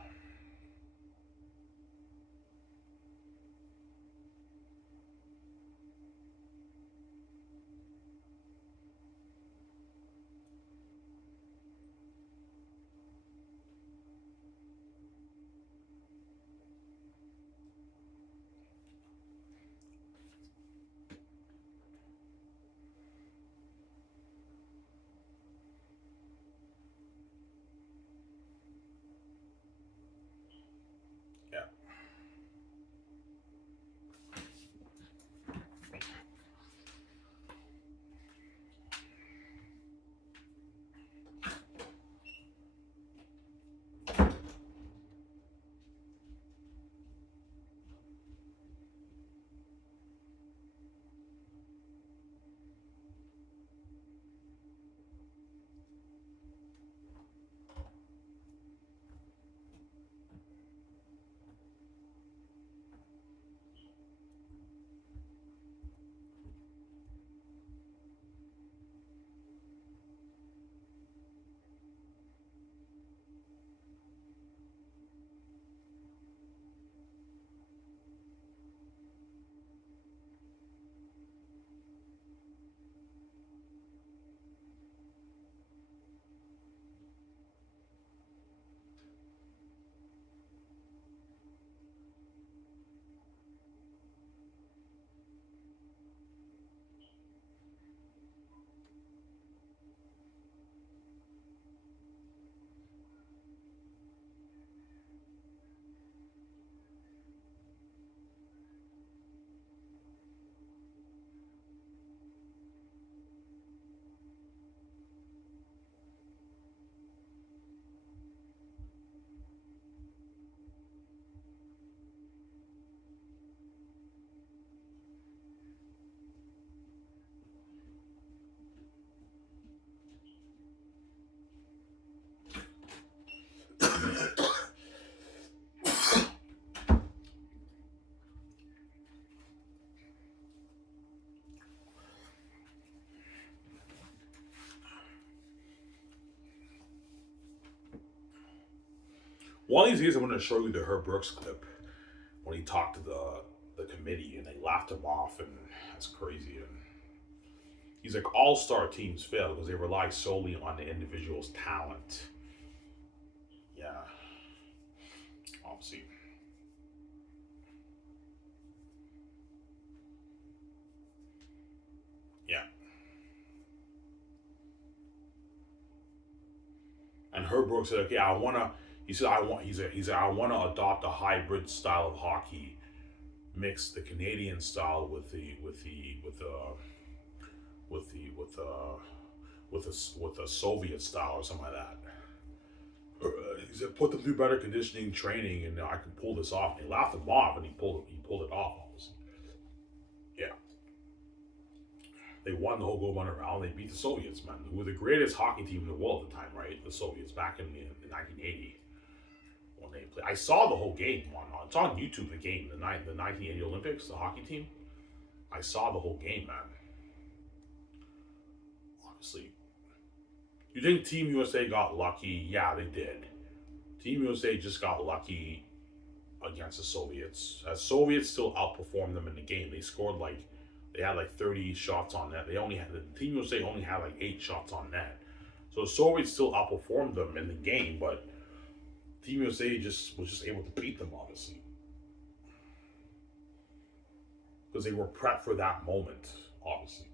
One of these days, I'm going to show you the Herb Brooks clip when he talked to the committee and they laughed him off, and that's crazy. And he's like, all-star teams fail because they rely solely on the individual's talent. Yeah, obviously. Yeah. And Herb Brooks said, "Okay, I wanna." He said, "I want." He said, "I want to adopt a hybrid style of hockey, mix the Canadian style with the Soviet style or something like that." He said, "Put them through better conditioning training, and I can pull this off." And he laughed him off, and he pulled it off. Obviously. Yeah, they won the whole gold medal round. They beat the Soviets, man, who were the greatest hockey team in the world at the time, right? The Soviets back in 1980 when they played. I saw the whole game on it's on YouTube. The game, the 1980 Olympics, the hockey team. I saw the whole game, man. Obviously, you think Team USA got lucky? Yeah, they did. Team USA just got lucky against the Soviets. As Soviets still outperformed them in the game. They had like 30 shots on net. The Team USA only had like 8 shots on net. So the Soviets still outperformed them in the game, but Team USA was just able to beat them, obviously, because they were prepped for that moment. Obviously,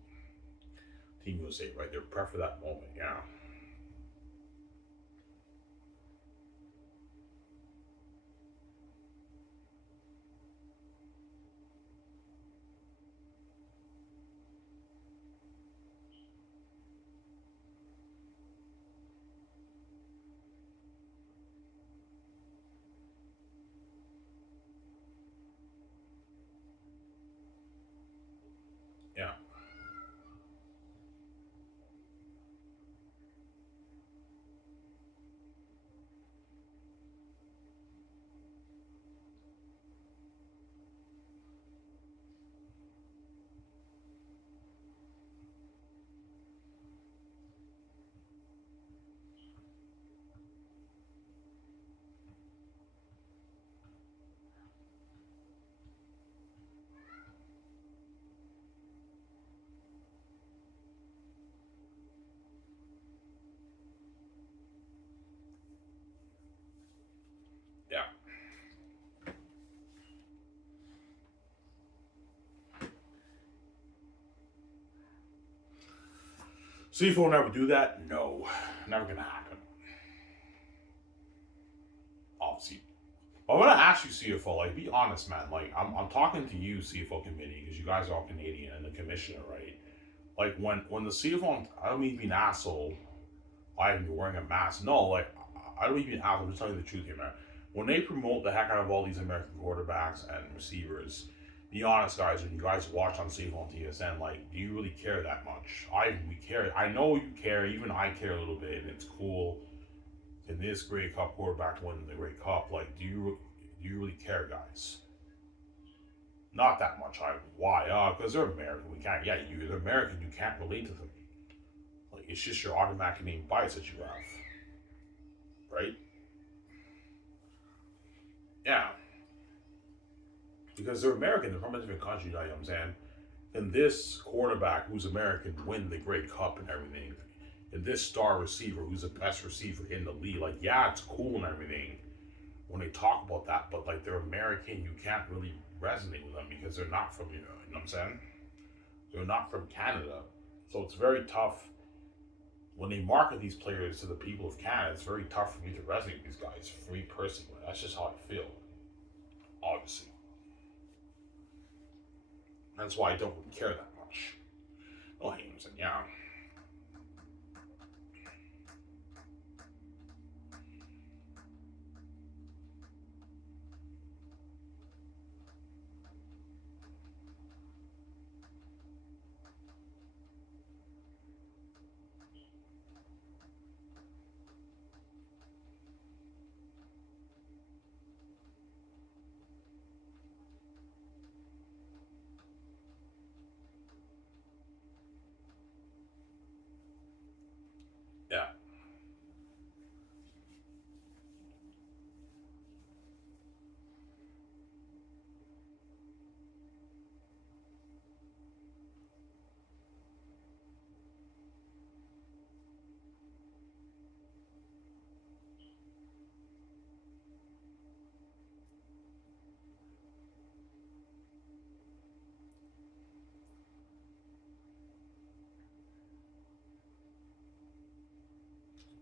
Team USA, right? They're prepped for that moment. Yeah, yeah, yeah. See if we'll never do that. No, never gonna happen. Obviously, I'm gonna ask you, CFO. Like, be honest, man. Like, I'm talking to you, CFO committee, because you guys are all Canadian and the commissioner, right? Like, when the CFO, I don't mean to be an asshole. I haven't been wearing a mask. No, like, I don't mean to be an asshole. I'm just telling you the truth here, man. When they promote the heck out of all these American quarterbacks and receivers, be honest, guys. When you guys watch on CFO on TSN, like, do you really care that much? We care. I know you care. Even I care a little bit, and it's cool. Can this Grey Cup quarterback win the Grey Cup? Like, do you really care, guys? Not that much. Why? Because they're American. We can't. Yeah, they're American. You can't relate to them. Like, it's just your automatic name bias that you have, right? Yeah, because they're American. They're from a different country. You know what I'm saying? And this quarterback who's American win the Grey Cup and everything, and this star receiver who's the best receiver in the league, like, yeah, it's cool and everything when they talk about that, but like, they're American. You can't really resonate with them because they're not from, you know what I'm saying? They're not from Canada. So it's very tough when they market these players to the people of Canada. It's very tough for me to resonate with these guys. For me personally, that's just how I feel. Obviously, that's why I don't really care that much. Oh, hey, I'm saying, yeah,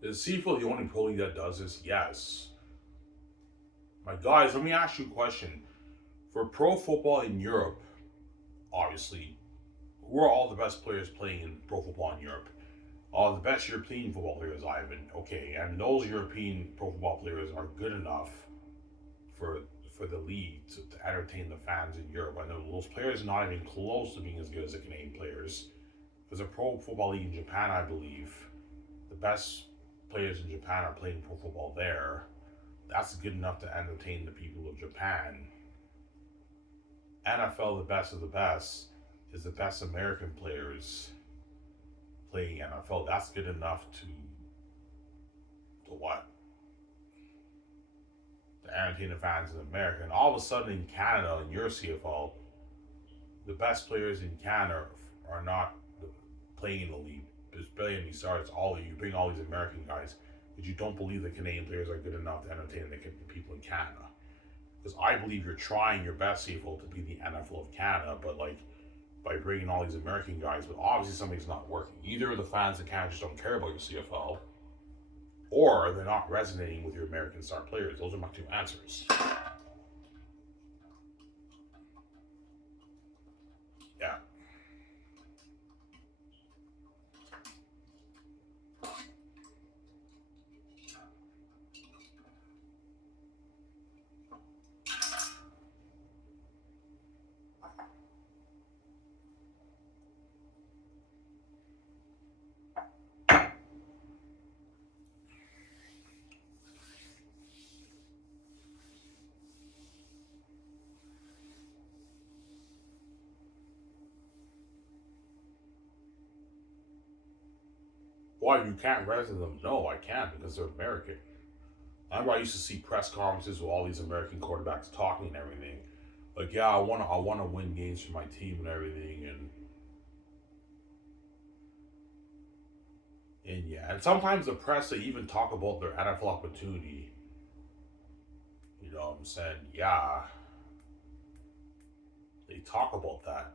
Is CFL the only pro league that does this? Yes. My guys, let me ask you a question. For pro football in Europe, obviously, who are all the best players playing in pro football in Europe? The best European football players, Ivan. Okay, and those European pro football players are good enough for for the league to entertain the fans in Europe. I know those players are not even close to being as good as the Canadian players. There's a pro football league in Japan, I believe. The best players in Japan are playing pro football there. That's good enough to entertain the people of Japan. NFL, the best of the best, is the best American players playing NFL. That's good enough to what? To entertain the fans in America. And all of a sudden in Canada, in your CFL, the best players in Canada are not playing in the league. There's barely any starts. You bring all these American guys, but you don't believe the Canadian players are good enough to entertain the people in Canada. Because I believe you're trying your best, CFL, to be the NFL of Canada, but like by bringing all these American guys, but obviously something's not working. Either the fans in Canada just don't care about your CFL, or they're not resonating with your American star players. Those are my two answers. Yeah. Why you can't resonate them? No, I can't because they're American. I remember I used to see press conferences with all these American quarterbacks talking and everything. Like, yeah, I wanna win games for my team and everything, and yeah, and sometimes the press they even talk about their NFL opportunity. You know what I'm saying? Yeah, they talk about that,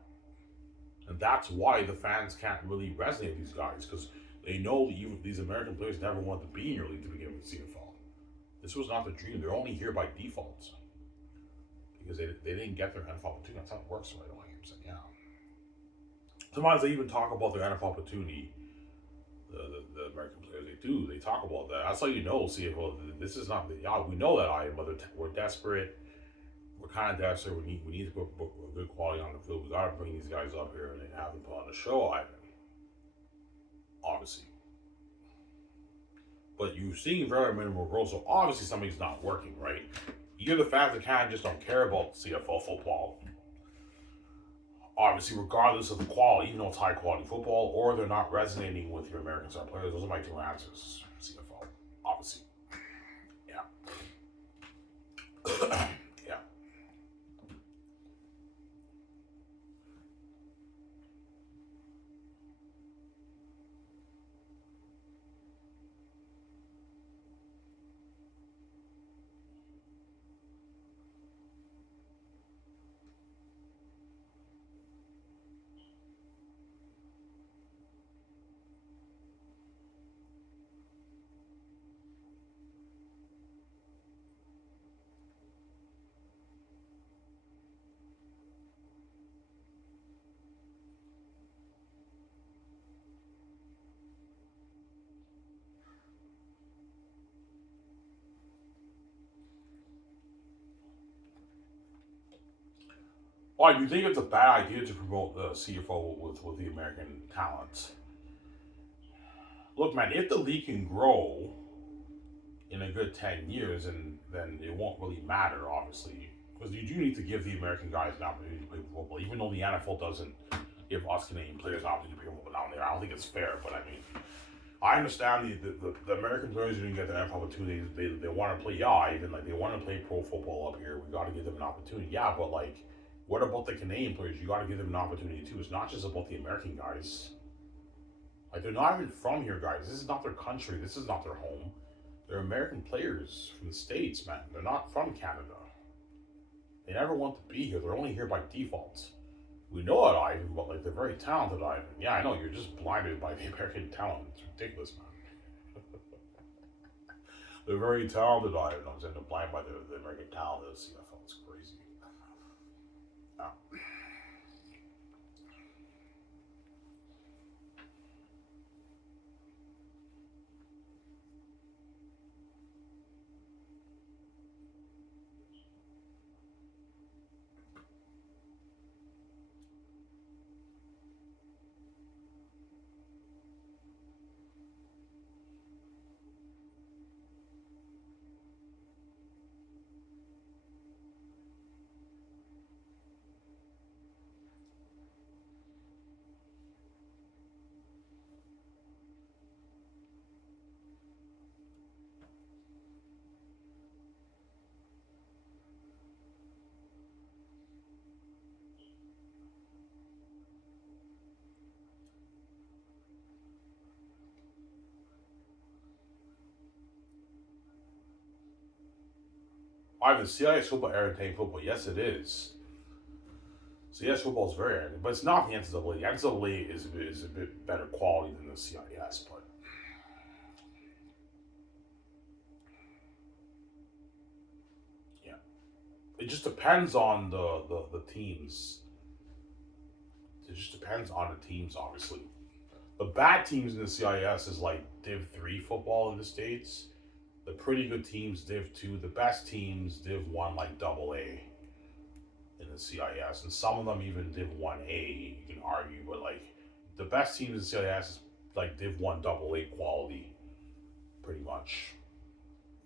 and that's why the fans can't really resonate with these guys because they know that these American players never wanted to be in your league to begin with. CFL. This was not the dream. They're only here by default because they didn't get their NFL opportunity. That's how it works, right away. I'm saying, yeah. Sometimes they even talk about their NFL opportunity. The American players, they do. They talk about that. That's how you know, CFL. This is not. Yeah, we know that item, but we're desperate. We're kind of desperate. We need to put good quality on the field. We got to bring these guys up here and have them put on the show, Ivan. Obviously. But you're seeing very minimal growth, so obviously something's not working, right? Either the fans that kind of just don't care about CFL football, obviously, regardless of the quality, even though it's high quality football, or they're not resonating with your American star players. Those are my two answers. CFL, obviously. Yeah. Yeah. Why do you think it's a bad idea to promote the CFO with the American talent? Look, man, if the league can grow in a good 10 years, and then it won't really matter, obviously, because you do need to give the American guys an opportunity to play football, even though the NFL doesn't give us Canadian players an opportunity to play football down there. I don't think it's fair, but I mean, I understand the American players who didn't get the NFL opportunities. They want to play, yeah, even like they want to play pro football up here. We got to give them an opportunity, yeah, but like, what about the Canadian players? You got to give them an opportunity too. It's not just about the American guys. Like they're not even from here, guys. This is not their country. This is not their home. They're American players from the States, man. They're not from Canada. They never want to be here. They're only here by default. We know it, Ivan, but like they're very talented, Ivan. Yeah, I know. You're just blinded by the American talent. It's ridiculous, man. They're very talented. I don't know. They're blind by the American talent of the CFL. It's crazy. Yeah. I have the CIS football entertaining football. Yes, it is. CIS football is very entertaining, but it's not the NCAA. The NCAA is a bit better quality than the CIS, but yeah, it just depends on the teams. It just depends on the teams, obviously. The bad teams in the CIS is like Div 3 football in the States. The pretty good teams, Div 2. The best teams, Div 1, like Double A in the CIS. And some of them even Div 1A, you can argue. But like the best teams in the CIS is like Div 1 Double A quality, pretty much.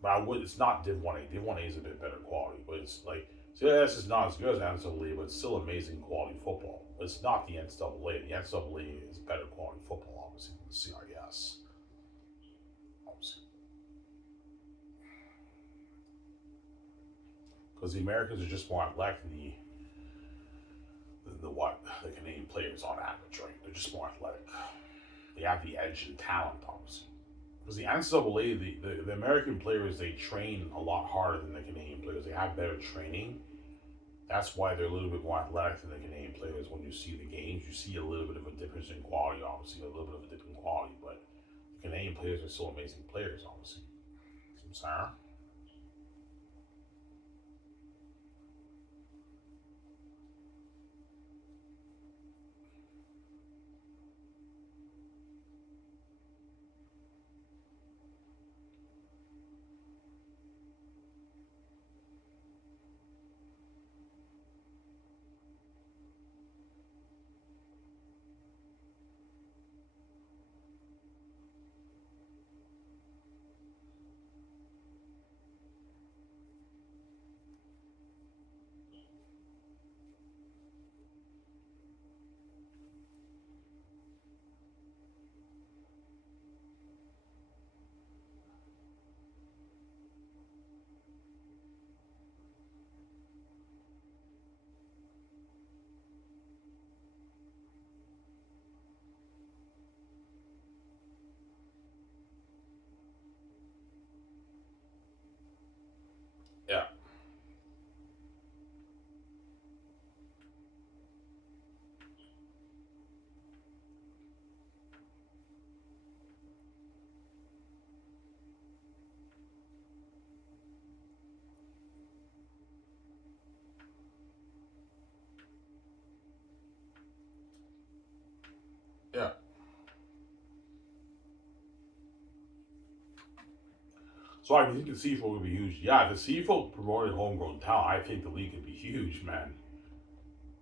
But it's not Div 1A. Div 1A is a bit better quality. But it's like, CIS is not as good as NCAA, but it's still amazing quality football. It's not the NCAA. The NCAA is better quality football, obviously, than the CIS. Obviously. Because the Americans are just more athletic than the Canadian players on average, right? They're just more athletic. They have the edge and talent, obviously. Because the NCAA, the American players, they train a lot harder than the Canadian players. They have better training. That's why they're a little bit more athletic than the Canadian players. When you see the games, you see a little bit of a difference in quality, obviously, a little bit of a different quality. But the Canadian players are still amazing players, obviously. I'm sorry. Yeah, yeah. So I think the CFL would be huge. Yeah, the CFL promoted homegrown talent. I think the league could be huge, man.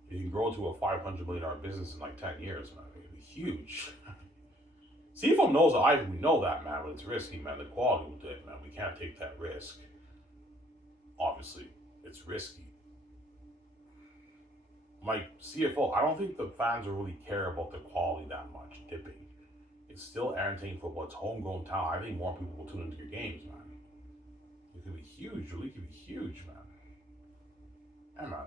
You can grow to a $500 million business in like 10 years, man. It could be huge. CFL knows that. We know that, man. But it's risky, man. The quality will dip, man. We can't take that risk. Obviously, it's risky. Like CFL, I don't think the fans will really care about the quality that much dipping. It's still entertaining football. It's homegrown talent. I think more people will tune into your games, man. It could be huge. The league could be huge, man. Yeah, man.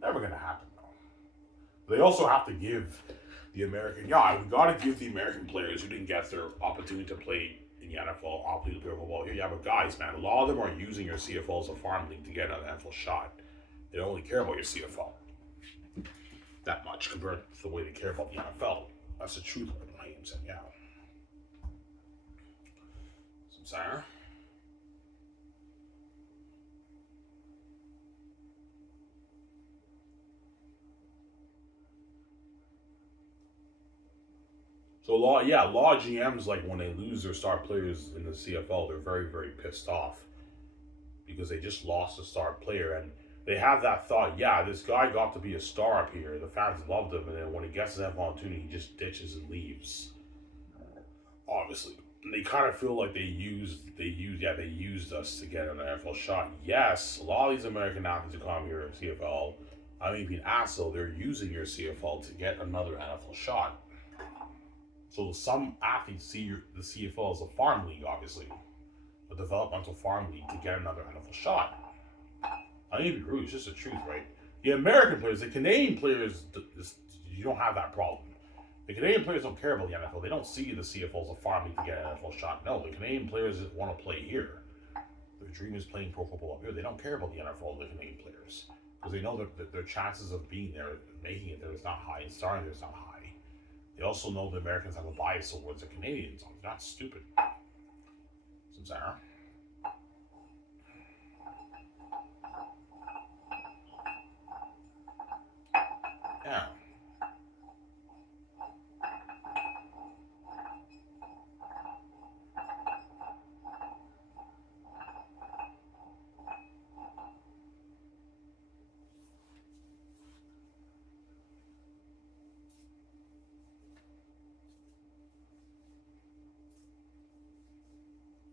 Never gonna happen though. They also have to give the American. Yeah, we gotta give the American players who didn't get their opportunity to play in the NFL opportunity to play football. Yeah, but guys, man, a lot of them are using your CFL as a farm league to get an NFL shot. They don't really care about your CFL that much compared to the way they care about the NFL. That's the truth, right? I'm saying, yeah. So I'm saying. So a lot of GMs, like when they lose their star players in the CFL, they're very, very pissed off because they just lost a star player, and they have that thought, yeah, this guy got to be a star up here, the fans loved him, and then when he gets that opportunity, he just ditches and leaves. Obviously, and they kind of feel like they used us to get an NFL shot. Yes, a lot of these American athletes who come here at CFL, I mean, being asshole, they're using your CFL to get another NFL shot. So some athletes see the CFL as a farm league, obviously, a developmental farm league to get another NFL shot. I need to be rude. It's just the truth, right? The American players, the Canadian players, you don't have that problem. The Canadian players don't care about the NFL. They don't see the CFL as a farm league to get an NFL shot. No, the Canadian players want to play here. Their dream is playing pro football up here. They don't care about the NFL, the Canadian players, because they know that their chances of being there, making it there, is not high, and starting there is not high. They also know the Americans have a bias towards the Canadians. They're not stupid. Some Sarah. Yeah.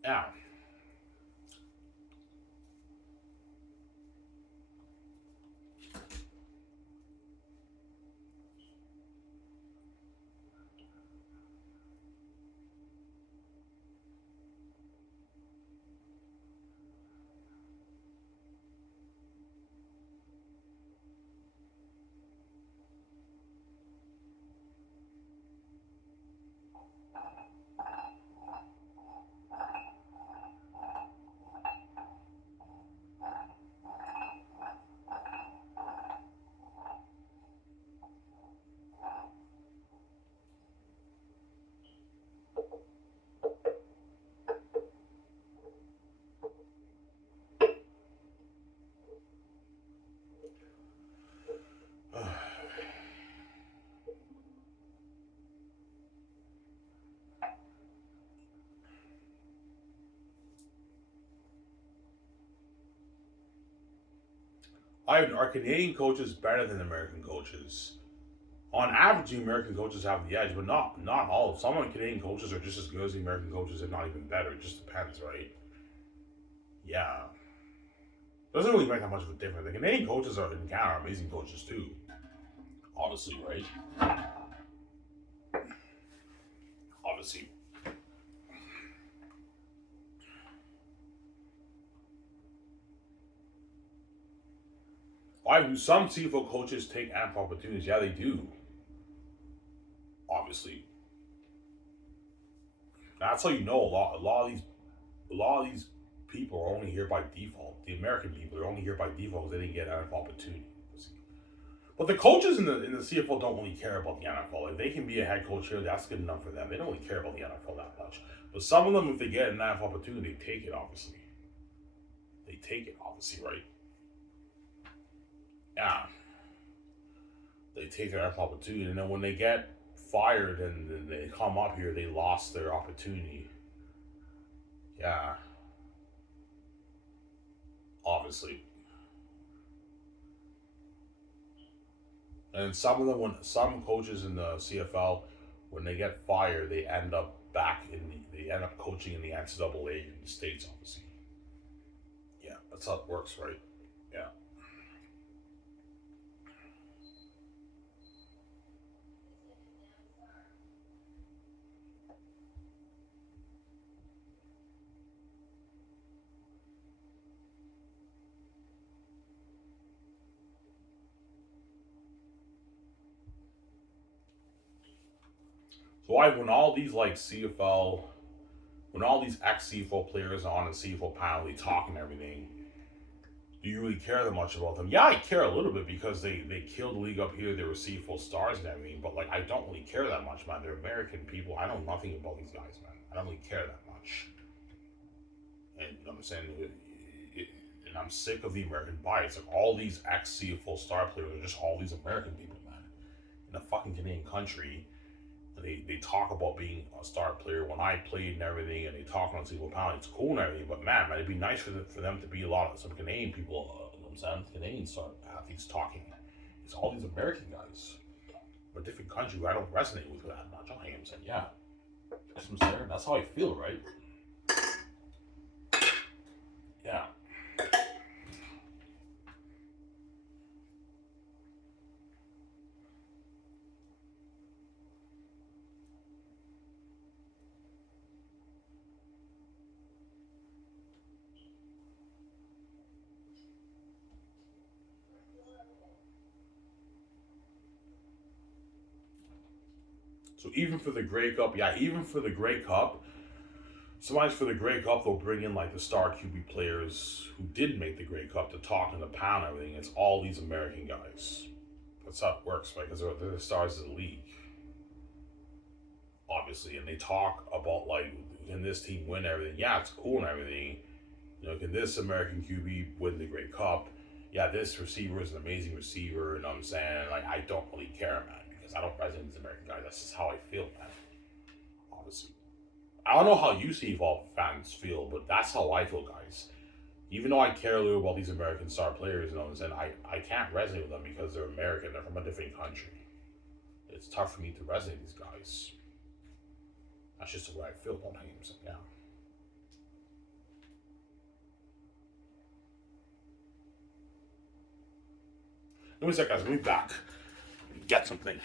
Yeah. Are Canadian coaches better than American coaches? On average, the American coaches have the edge, but not all. Some of the Canadian coaches are just as good as the American coaches, if not even better. It just depends, right? Yeah, doesn't really make that much of a difference. The Canadian coaches are in Canada are amazing coaches too. Obviously, right? Obviously. Why do some CFL coaches take amp opportunities? Yeah, they do. Obviously, that's how you know a lot of these people are only here by default. The American people are only here by default because they didn't get an NFL opportunity. But the coaches in the CFL don't really care about the NFL. If they can be a head coach here, that's good enough for them. They don't really care about the NFL that much. But some of them, if they get an NFL opportunity, they take it. Obviously, they take it. Obviously, right? Yeah, they take their NFL opportunity, and then when they get fired and they come up here, they lost their opportunity. Yeah, obviously. And some of them, when some coaches in the CFL, when they get fired, they end up they end up coaching in the NCAA in the states, obviously. Yeah, that's how it works, right? Yeah. So when all these like CFL, when all these ex CFL players are on the CFL panel, they talk and everything. do you really care that much about them? Yeah, I care a little bit because they killed the league up here. They were full stars and everything. But like, I don't really care that much, man. They're American people. I know nothing about these guys, man. I don't really care that much. And you know what I'm saying, and I'm sick of the American bias. Like all these ex full star players are just all these American people, man. In a fucking Canadian country, they talk about being a star player when I played and everything, and they talk on single pound. It's cool and everything, but man, it'd be nice for them to be a lot of some Canadian people, you know what I'm saying? Canadian star athletes talking. It's all these American guys, but different country. I don't resonate with that much. I am saying, yeah, that's what I'm saying. That's how I feel, right? Yeah. So even for the Grey Cup, yeah, even for the Grey Cup, sometimes for the Grey Cup they'll bring in like the star QB players who did make the Grey Cup to talk in the pound and everything. It's all these American guys. That's how it works, right? Because they're the stars of the league, obviously, and they talk about like, can this team win everything? Yeah, it's cool and everything. You know, can this American QB win the Grey Cup? Yeah, this receiver is an amazing receiver, you know what I'm saying? Like, I don't really care, man, because I don't resonate with these American guys. That's just how I feel, man. Obviously. I don't know how you CFL fans feel, but that's how I feel, guys. Even though I care a little about these American star players, you know what I'm saying, I can't resonate with them because they're American, they're from a different country. It's tough for me to resonate with these guys. That's just the way I feel about him, so yeah. Let me see, guys, let me back. Get something.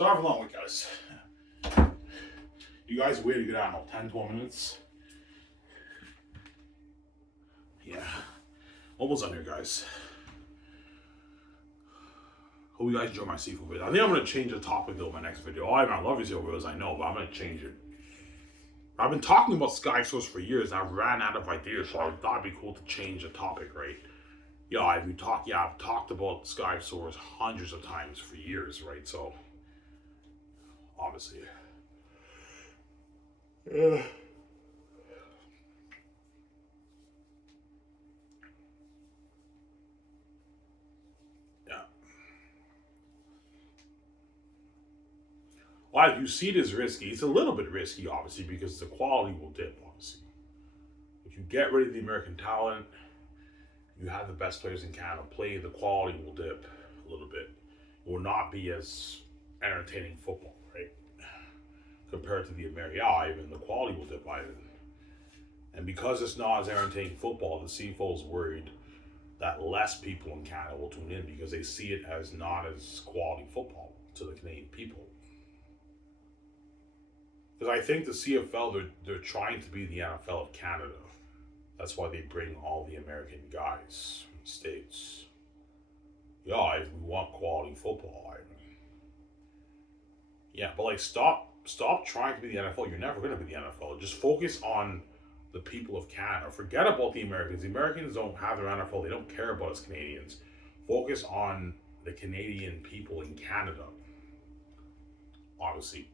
Sorry for a long week, guys. You guys waited to get out in 10, 12 minutes. Yeah. Almost done here, guys. Hope you guys enjoy my seafood video. I think I'm going to change the topic though in my next video. I love these videos, I know, but I'm going to change it. I've been talking about Sky Source for years, and I've ran out of ideas, so I thought it'd be cool to change the topic, right? I've talked about Sky Source hundreds of times for years, right? So, obviously. Yeah. Well, you see it as risky. It's a little bit risky, obviously, because the quality will dip, obviously. If you get rid of the American talent, you have the best players in Canada play, the quality will dip a little bit. It will not be as entertaining football, right? Compared to the American, even the quality will dip, Ivan. And because it's not as entertaining football, the CFL is worried that less people in Canada will tune in because they see it as not as quality football to the Canadian people. Because I think the CFL, they're trying to be the NFL of Canada. That's why they bring all the American guys from the States. We want quality football, but stop trying to be the NFL. You're never going to be the NFL. Just focus on the people of Canada. Forget about the Americans. The Americans don't have their NFL. They don't care about us Canadians. Focus on the Canadian people in Canada. Obviously.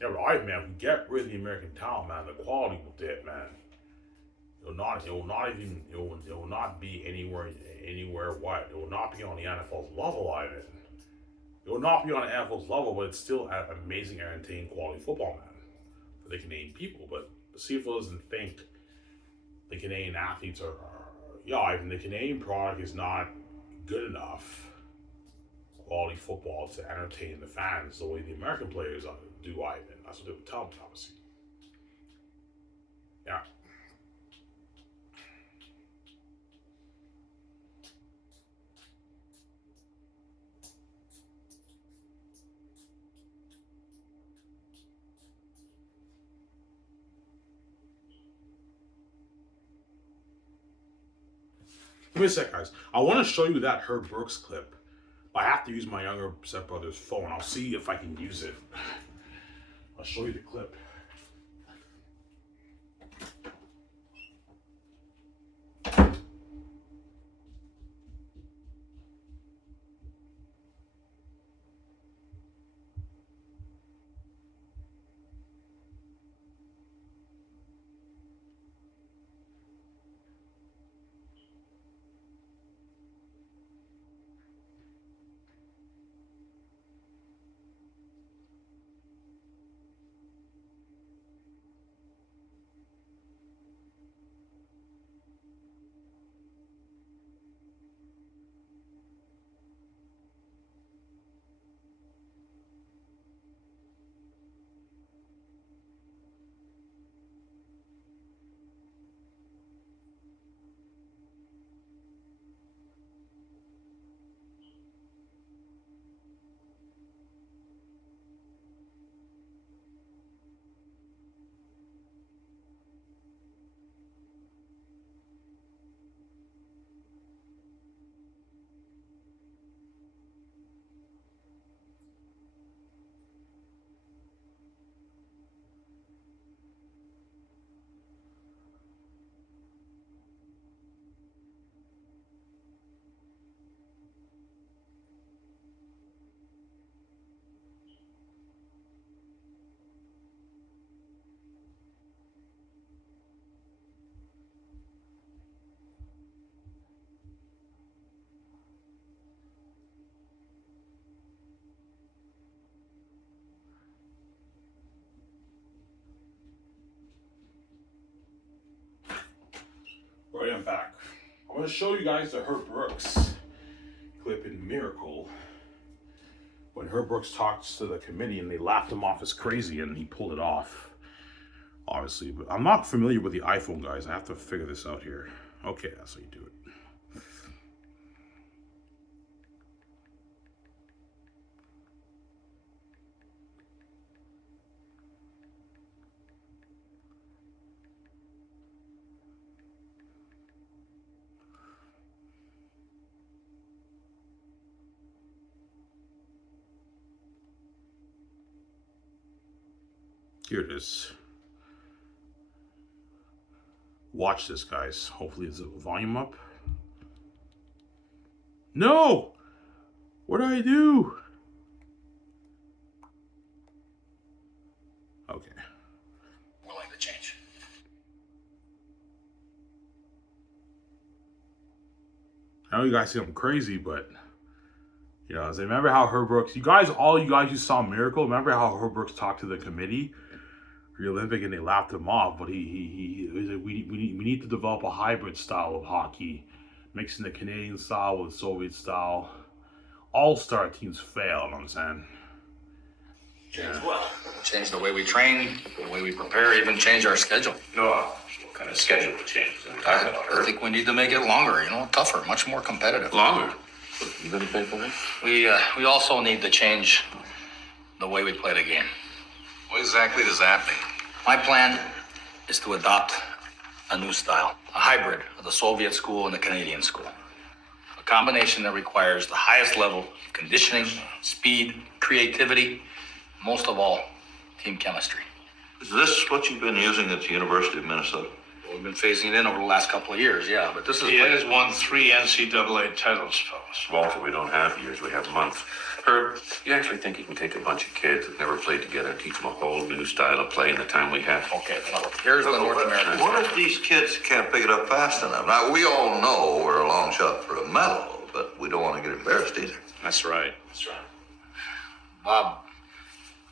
Yeah, but if we get rid of the American talent, man, the quality will dip, man. It will not be anywhere what? It will not be on the NFL's level, Ivan. It will not be on the NFL's level, but it's still an amazing, entertaining, quality football, man, for the Canadian people. But the CFL doesn't think the Canadian athletes even the Canadian product is not good enough quality football to entertain the fans the way the American players do, Ivan. That's what they would tell me, obviously. Yeah. Give me a sec, guys. I want to show you that Herb Brooks clip. I have to use my younger stepbrother's phone. I'll see if I can use it. I'll show you the clip. Right, I'm back. I'm going to show you guys the Herb Brooks clip in Miracle. When Herb Brooks talks to the committee and they laughed him off as crazy and he pulled it off. Obviously, but I'm not familiar with the iPhone, guys. I have to figure this out here. Okay, that's how you do it. Here it is. Watch this, guys. Hopefully, is the volume up? No! What did I do? Okay. Willing to change. I know you guys think I'm crazy, but you know, remember how Herb Brooks, all you guys who saw Miracle, remember how Herb Brooks talked to the committee for the Olympic and they laughed him off, but he was like, we need to develop a hybrid style of hockey, mixing the Canadian style with Soviet style. All-star teams fail, you know what I'm saying? Change what? Change the way we train, the way we prepare, even change our schedule. No, what kind of schedule changes? I think we need to make it longer, tougher, much more competitive. Longer? You gonna pay for that? We also need to change the way we play the game. What exactly does that mean? My plan is to adopt a new style, a hybrid of the Soviet school and the Canadian school. A combination that requires the highest level of conditioning, speed, creativity, most of all, team chemistry. Is this what you've been using at the University of Minnesota? Well, we've been phasing it in over the last couple of years, yeah, but this is... He has won 3 NCAA titles, fellas. Walter, we don't have years, we have months. Herb, you actually think you can take a bunch of kids that never played together and teach them a whole new style of play in the time we have? Okay, well, here's the North American... What if these kids can't pick it up fast enough? Now, we all know we're a long shot for a medal, but we don't want to get embarrassed either. That's right. That's right. Bob,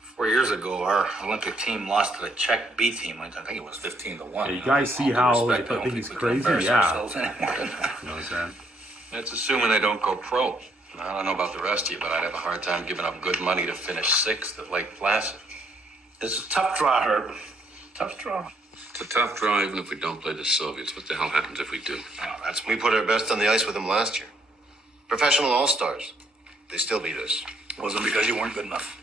4 years ago, our Olympic team lost to the Czech B team. I think it was 15-1. Yeah, you guys see how I think he's crazy? Yeah. Anymore. You know what I'm saying? That's assuming they don't go pro. I don't know about the rest of you, but I'd have a hard time giving up good money to finish 6th at Lake Placid. It's a tough draw, Herb. Tough draw. It's a tough draw even if we don't play the Soviets. What the hell happens if we do? We put our best on the ice with them last year. Professional all-stars. They still beat us. Wasn't because you weren't good enough.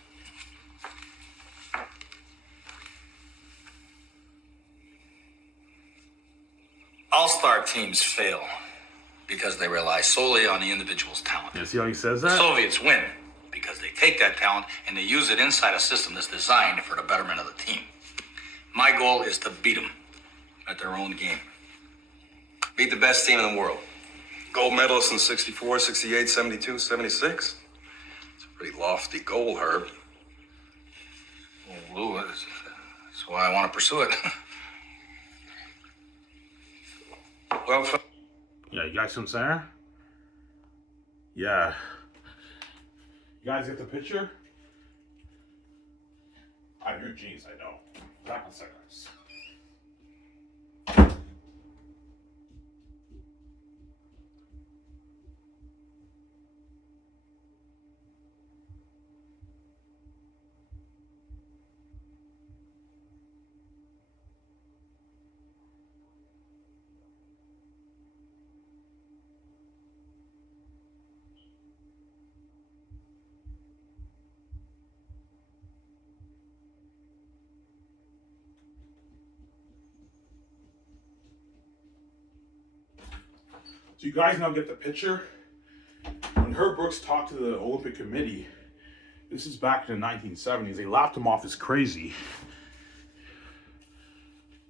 All-star teams fail because they rely solely on the individual's talent. You see how he says that? Soviets win because they take that talent and they use it inside a system that's designed for the betterment of the team. My goal is to beat them at their own game. Beat the best team in the world. Gold medalists in 64, 68, 72, 76. It's a pretty lofty goal, Herb. Well, Lou, that's why I want to pursue it. Well, Yeah, you guys see what I'm saying? Yeah. You guys get the picture? I have your jeans, I know. Back on seconds. So you guys now get the picture. When Herb Brooks talked to the Olympic Committee, this is back in the 1970s, they laughed him off as crazy.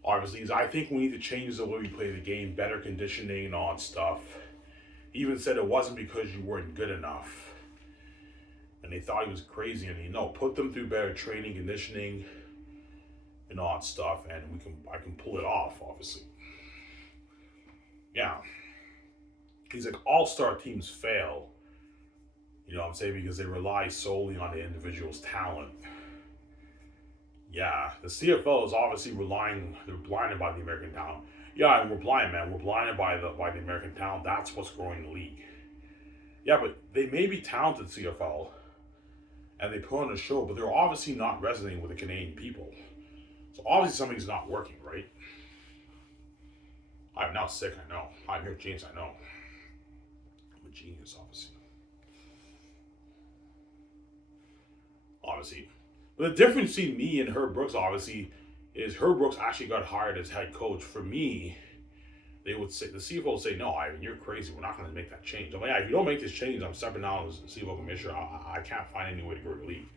Obviously, I think we need to change the way we play the game, better conditioning and all that stuff. He even said it wasn't because you weren't good enough. And they thought he was crazy, and put them through better training, conditioning, and all that stuff, and I can pull it off, obviously. Yeah. He's like, all-star teams fail, you know what I'm saying, because they rely solely on the individual's talent. Yeah, the CFL is obviously they're blinded by the American talent. Yeah, and we're blind, man. We're blinded by the American talent. That's what's growing the league. Yeah, but they may be talented, CFL, and they put on a show, but they're obviously not resonating with the Canadian people. So obviously something's not working, right? I'm now sick, I know. I'm here, James, I know. I'm a genius, obviously. But the difference between me and Herb Brooks, obviously, is Herb Brooks actually got hired as head coach. For me, they would say, the CFO would say, no, Ivan, you're crazy. We're not going to make that change. I'm like, yeah, if you don't make this change, I'm stepping down as the CFO commissioner. I can't find any way to grow the league.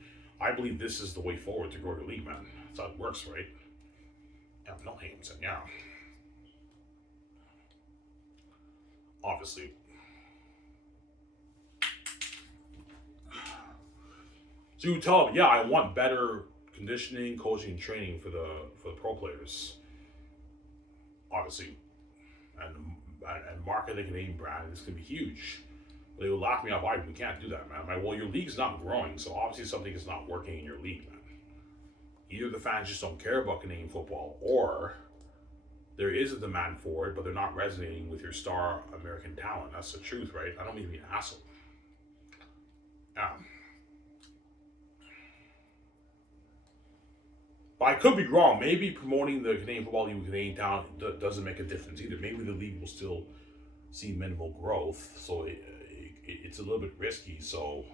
I believe this is the way forward to grow your league, man. That's how it works, right? Yeah, no names, and yeah. Obviously. So you tell them, yeah, I want better conditioning, coaching, and training for the pro players. Obviously, and market the Canadian brand is gonna be huge. But they will laugh me off. Why we can't do that, man? I'm like, well, your league's not growing, so obviously something is not working in your league, man. Either the fans just don't care about Canadian football, or there is a demand for it, but they're not resonating with your star American talent. That's the truth, right? I don't mean to be an asshole. Yeah. But I could be wrong. Maybe promoting the Canadian Football League with Canadian talent doesn't make a difference either. Maybe the league will still see minimal growth, so it's a little bit risky. So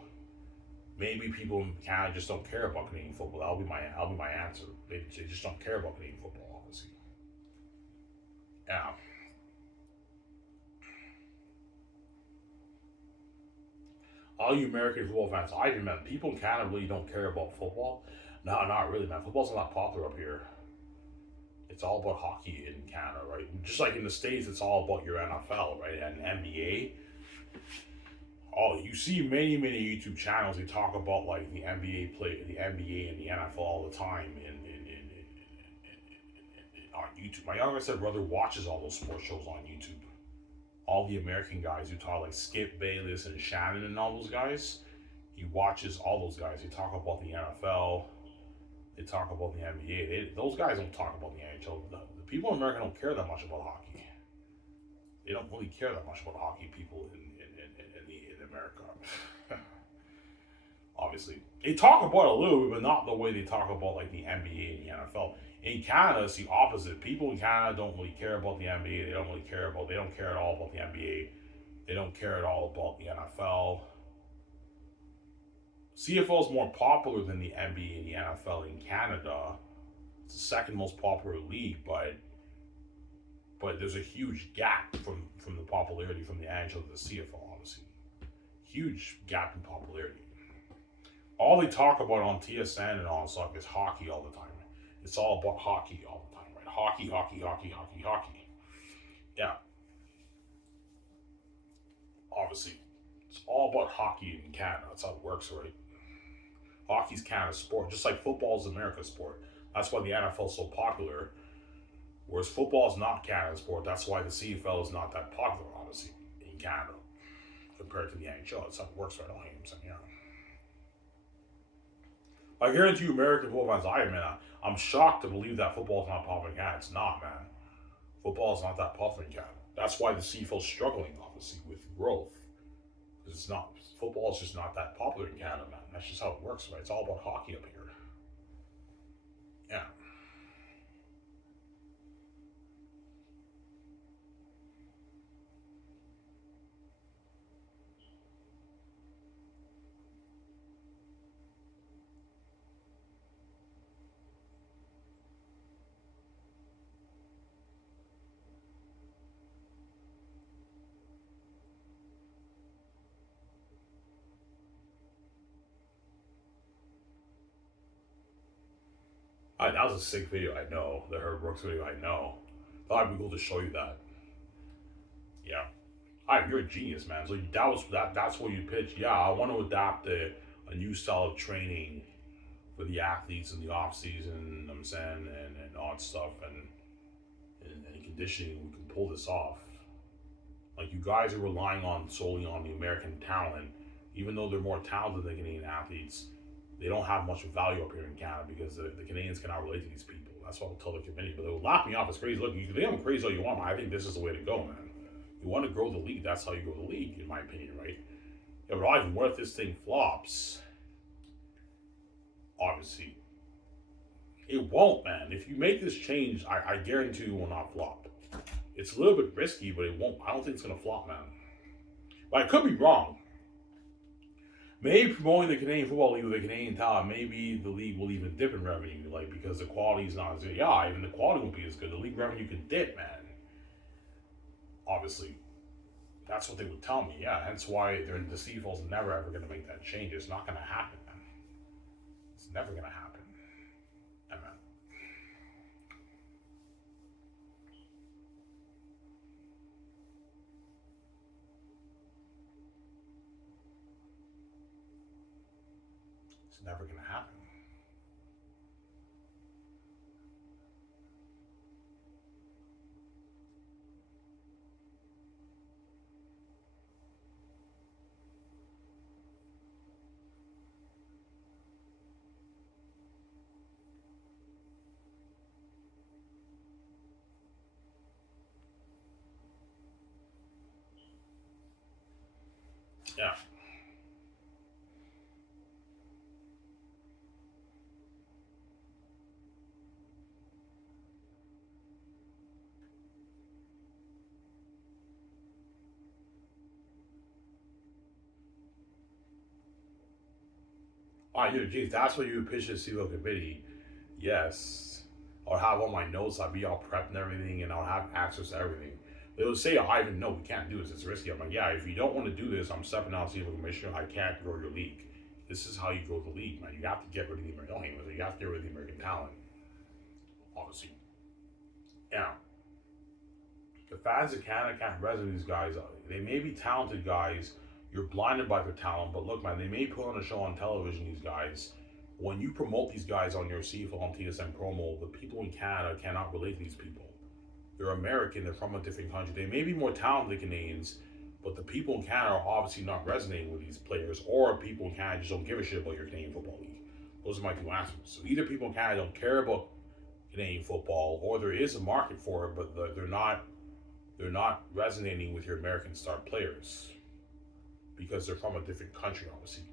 maybe people in Canada just don't care about Canadian football. That'll be my answer. They just don't care about Canadian football, obviously. Yeah. All you American football fans, I even met people in Canada really don't care about football. No, not really, man. Football's not popular up here. It's all about hockey in Canada, right? Just like in the States, it's all about your NFL, right? And NBA. Oh, you see many YouTube channels. They talk about like the NBA and the NFL all the time on YouTube. My younger brother watches all those sports shows on YouTube. All the American guys who talk, like Skip Bayless and Shannon and all those guys. He watches all those guys. They talk about the NFL. They talk about the NBA. Those guys don't talk about the NHL. The people in America don't care that much about hockey. They don't really care that much about hockey. People in America, obviously, they talk about it a little bit, but not the way they talk about like the NBA and the NFL. In Canada, it's the opposite. People in Canada don't really care about the NBA. They don't care at all about the NBA. They don't care at all about the NFL. CFL is more popular than the NBA and the NFL in Canada. It's the second most popular league, but there's a huge gap from the popularity from the NHL to the CFL, obviously. Huge gap in popularity. All they talk about on TSN and all stuff is hockey all the time. It's all about hockey all the time, right? Hockey. Yeah. Obviously, it's all about hockey in Canada. That's how it works, right? Hockey's Canada's sport, just like football is America's sport. That's why the NFL is so popular. Whereas football is not Canada's sport. That's why the CFL is not that popular, obviously, in Canada compared to the NHL. That's how it works, right? Yeah. I guarantee you, American football fans, I'm shocked to believe that football is not popular in Canada. It's not, man. Football is not that popular in Canada. That's why the CFL is struggling, obviously, with growth. Because it's not. Football is just not that popular in Canada, man. That's just how it works, right? It's all about hockey up here. Yeah. That was a sick video, I know. The Herb Brooks video, I know. Thought it'd be cool to show you that. Yeah. You're a genius, man. So that's what you pitched. Yeah, I want to adapt a new style of training for the athletes in the off season, I'm saying, and all that stuff and conditioning. We can pull this off. Like, you guys are relying solely on the American talent, even though they're more talented than Canadian athletes. They don't have much value up here in Canada because the Canadians cannot relate to these people. That's what I'll tell the committee. But they will laugh me off. It's crazy. Look, you can think I'm crazy all you want, but I think this is the way to go, man. You want to grow the league, that's how you grow the league, in my opinion, right? Yeah, but Ivan, what if this thing flops? Obviously, it won't, man. If you make this change, I guarantee it will not flop. It's a little bit risky, but it won't. I don't think it's going to flop, man. But I could be wrong. Maybe promoting the Canadian Football League with the Canadian talent, maybe the league will even dip in revenue, like, because the quality is not as good. Yeah, even the quality won't be as good. The league revenue could dip, man. Obviously, that's what they would tell me. Yeah, hence why the CFL's never ever going to make that change. It's not going to happen, man. It's never gonna happen. Amen. It's never gonna happen. Yeah. Oh, yeah, geez, that's what you would pitch to the CFL committee. Yes. I'll have all my notes, I'll be all prepped and everything, and I'll have access to everything. They would say, Ivan, no, we can't do this, it's risky. I'm like, yeah, if you don't want to do this, I'm stepping out CFL commissioner, I can't grow your league. This is how you grow the league, man. You have to get rid of the American, you have to get rid of the American talent. Obviously. Yeah. The fans of Canada can't resonate with these guys. They may be talented guys. You're blinded by their talent, but look, man, they may put on a show on television, these guys. When you promote these guys on your CFL and TSM promo, the people in Canada cannot relate to these people. They're American, they're from a different country. They may be more talented than Canadians, but the people in Canada are obviously not resonating with these players, or people in Canada just don't give a shit about your Canadian Football League. Those are my two answers. So either people in Canada don't care about Canadian football, or there is a market for it, but they're not resonating with your American star players because they're from a different country, obviously.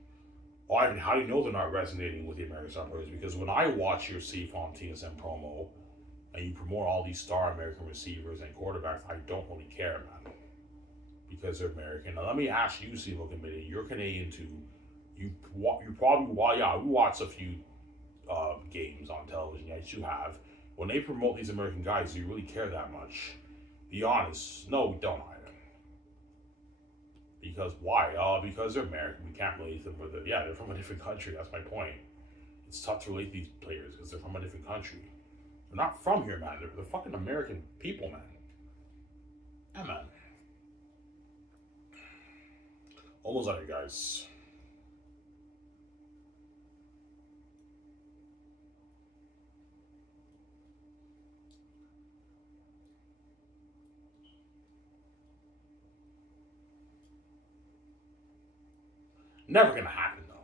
Well, I mean, how do you know they're not resonating with the American star players? Because when I watch your CFL TSM promo and you promote all these star American receivers and quarterbacks, I don't really care, man, because they're American. Now, let me ask you, CFL committee, you're Canadian too. You probably, well, yeah, we watch a few games on television. Yes, you have. When they promote these American guys, do you really care that much? Be honest. No, we don't either. Because why? Because they're American. We can't relate to them. But they're from a different country. That's my point. It's tough to relate to these players because they're from a different country. They're not from here, man. They're fucking American people, man. Yeah, man. Almost out of here, guys. Never gonna happen, though.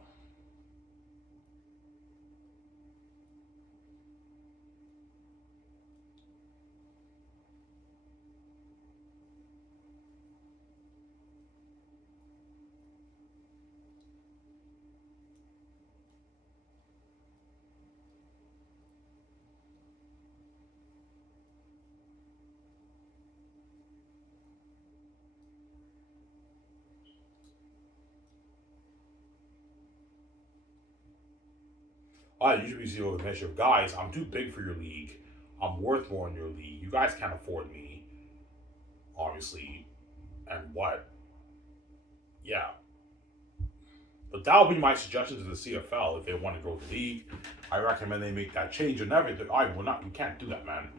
I usually see a measure of guys. I'm too big for your league. I'm worth more in your league. You guys can't afford me, obviously. And what? Yeah. But that would be my suggestion to the CFL if they want to grow the league. I recommend they make that change and everything. We can't do that, man.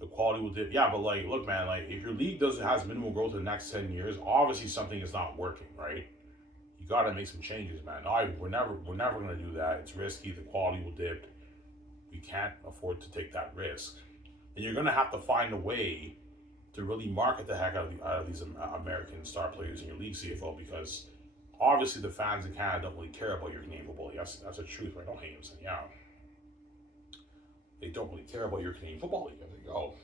The quality will dip. Yeah, but like, look, man, like if your league has minimal growth in the next 10 years, obviously something is not working, right? You got to make some changes, man. We're never going to do that. It's risky. The quality will dip. We can't afford to take that risk. And you're going to have to find a way to really market the heck out of these American star players in your league, CFL, because obviously the fans in Canada don't really care about your Canadian football league. That's the truth, right? Don't hate him saying, yeah. They don't really care about your Canadian football league. I think, oh.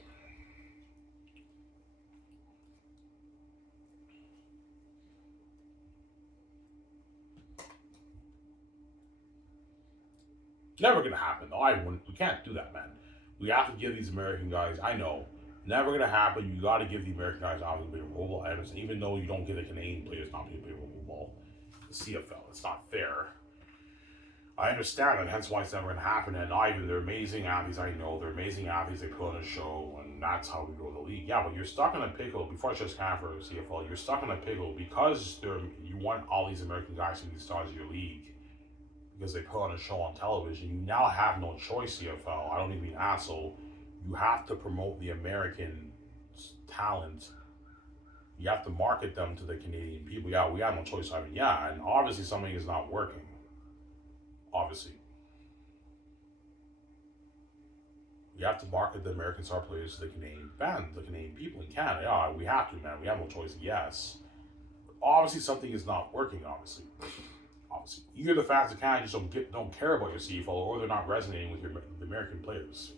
Never gonna happen. No, we can't do that, man. We have to give these American guys. I know, never gonna happen. You got to give the American guys obviously a role. I understand, even though you don't give the Canadian players not being payroll ball. The CFL, it's not fair. I understand that. Hence why it's never gonna happen. And Ivan, they're amazing athletes. I know they're amazing athletes. They put on a show, and that's how we grow the league. Yeah, but you're stuck in a pickle. Before it's just kind for CFL, you're stuck in a pickle because you want all these American guys to be the stars of your league. because they put on a show on television. You now have no choice, CFL. I don't even mean asshole. You have to promote the American talent. You have to market them to the Canadian people. Yeah, we have no choice. I mean, yeah, and obviously something is not working. Obviously. You have to market the American star players to the Canadian fans, the Canadian people in Canada. Yeah, we have to, man. We have no choice. Yes. But obviously something is not working, obviously. Either the fans of Canada just don't care about your CFL, or they're not resonating with the American players.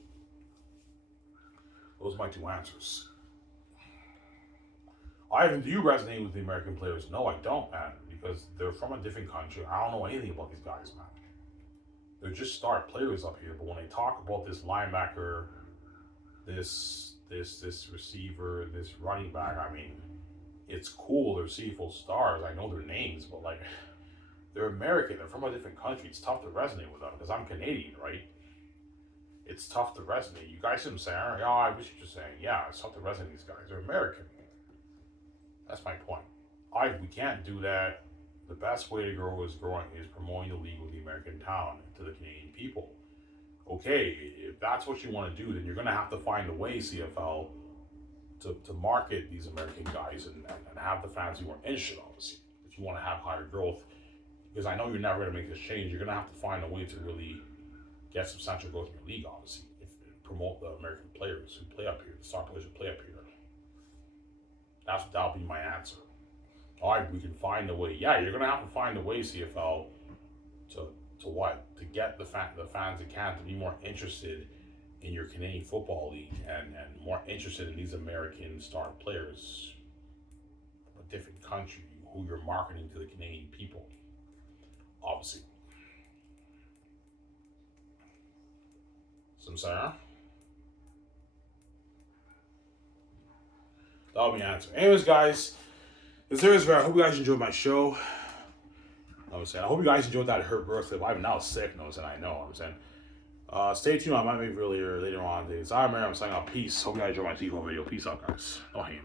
Those are my two answers. Ivan, do you resonate with the American players? No, I don't, man, because they're from a different country. I don't know anything about these guys, man. They're just star players up here, but when they talk about this linebacker, this receiver, this running back, I mean, it's cool. They're CFL stars. I know their names, but like, they're American. They're from a different country. It's tough to resonate with them because I'm Canadian, right? It's tough to resonate. You guys see what I'm saying? Yeah, I wish you're just saying, yeah, it's tough to resonate with these guys. They're American. That's my point. We can't do that. The best way to grow is promoting the league with the American talent to the Canadian people. Okay, if that's what you want to do, then you're going to have to find a way, CFL, to market these American guys and have the fans who are interested, obviously, if you want to have higher growth. Because I know you're never going to make this change. You're going to have to find a way to really get substantial growth in your league, obviously, promote the American players who play up here, the star players who play up here. That'll be my answer. All right, we can find a way. Yeah, you're gonna have to find a way, CFL, to what? To get the fans that can to be more interested in your Canadian Football League and more interested in these American star players from a different country who you're marketing to the Canadian people. Obviously. Some Sarah? That'll be the answer. Anyways, guys, I hope you guys enjoyed my show. I hope you guys enjoyed that Hurt birthday. I'm now sick, I know. Stay tuned. I might make later on today. I'm signing off. Peace. Hope you guys enjoyed my TV video. Peace out, guys. No hate,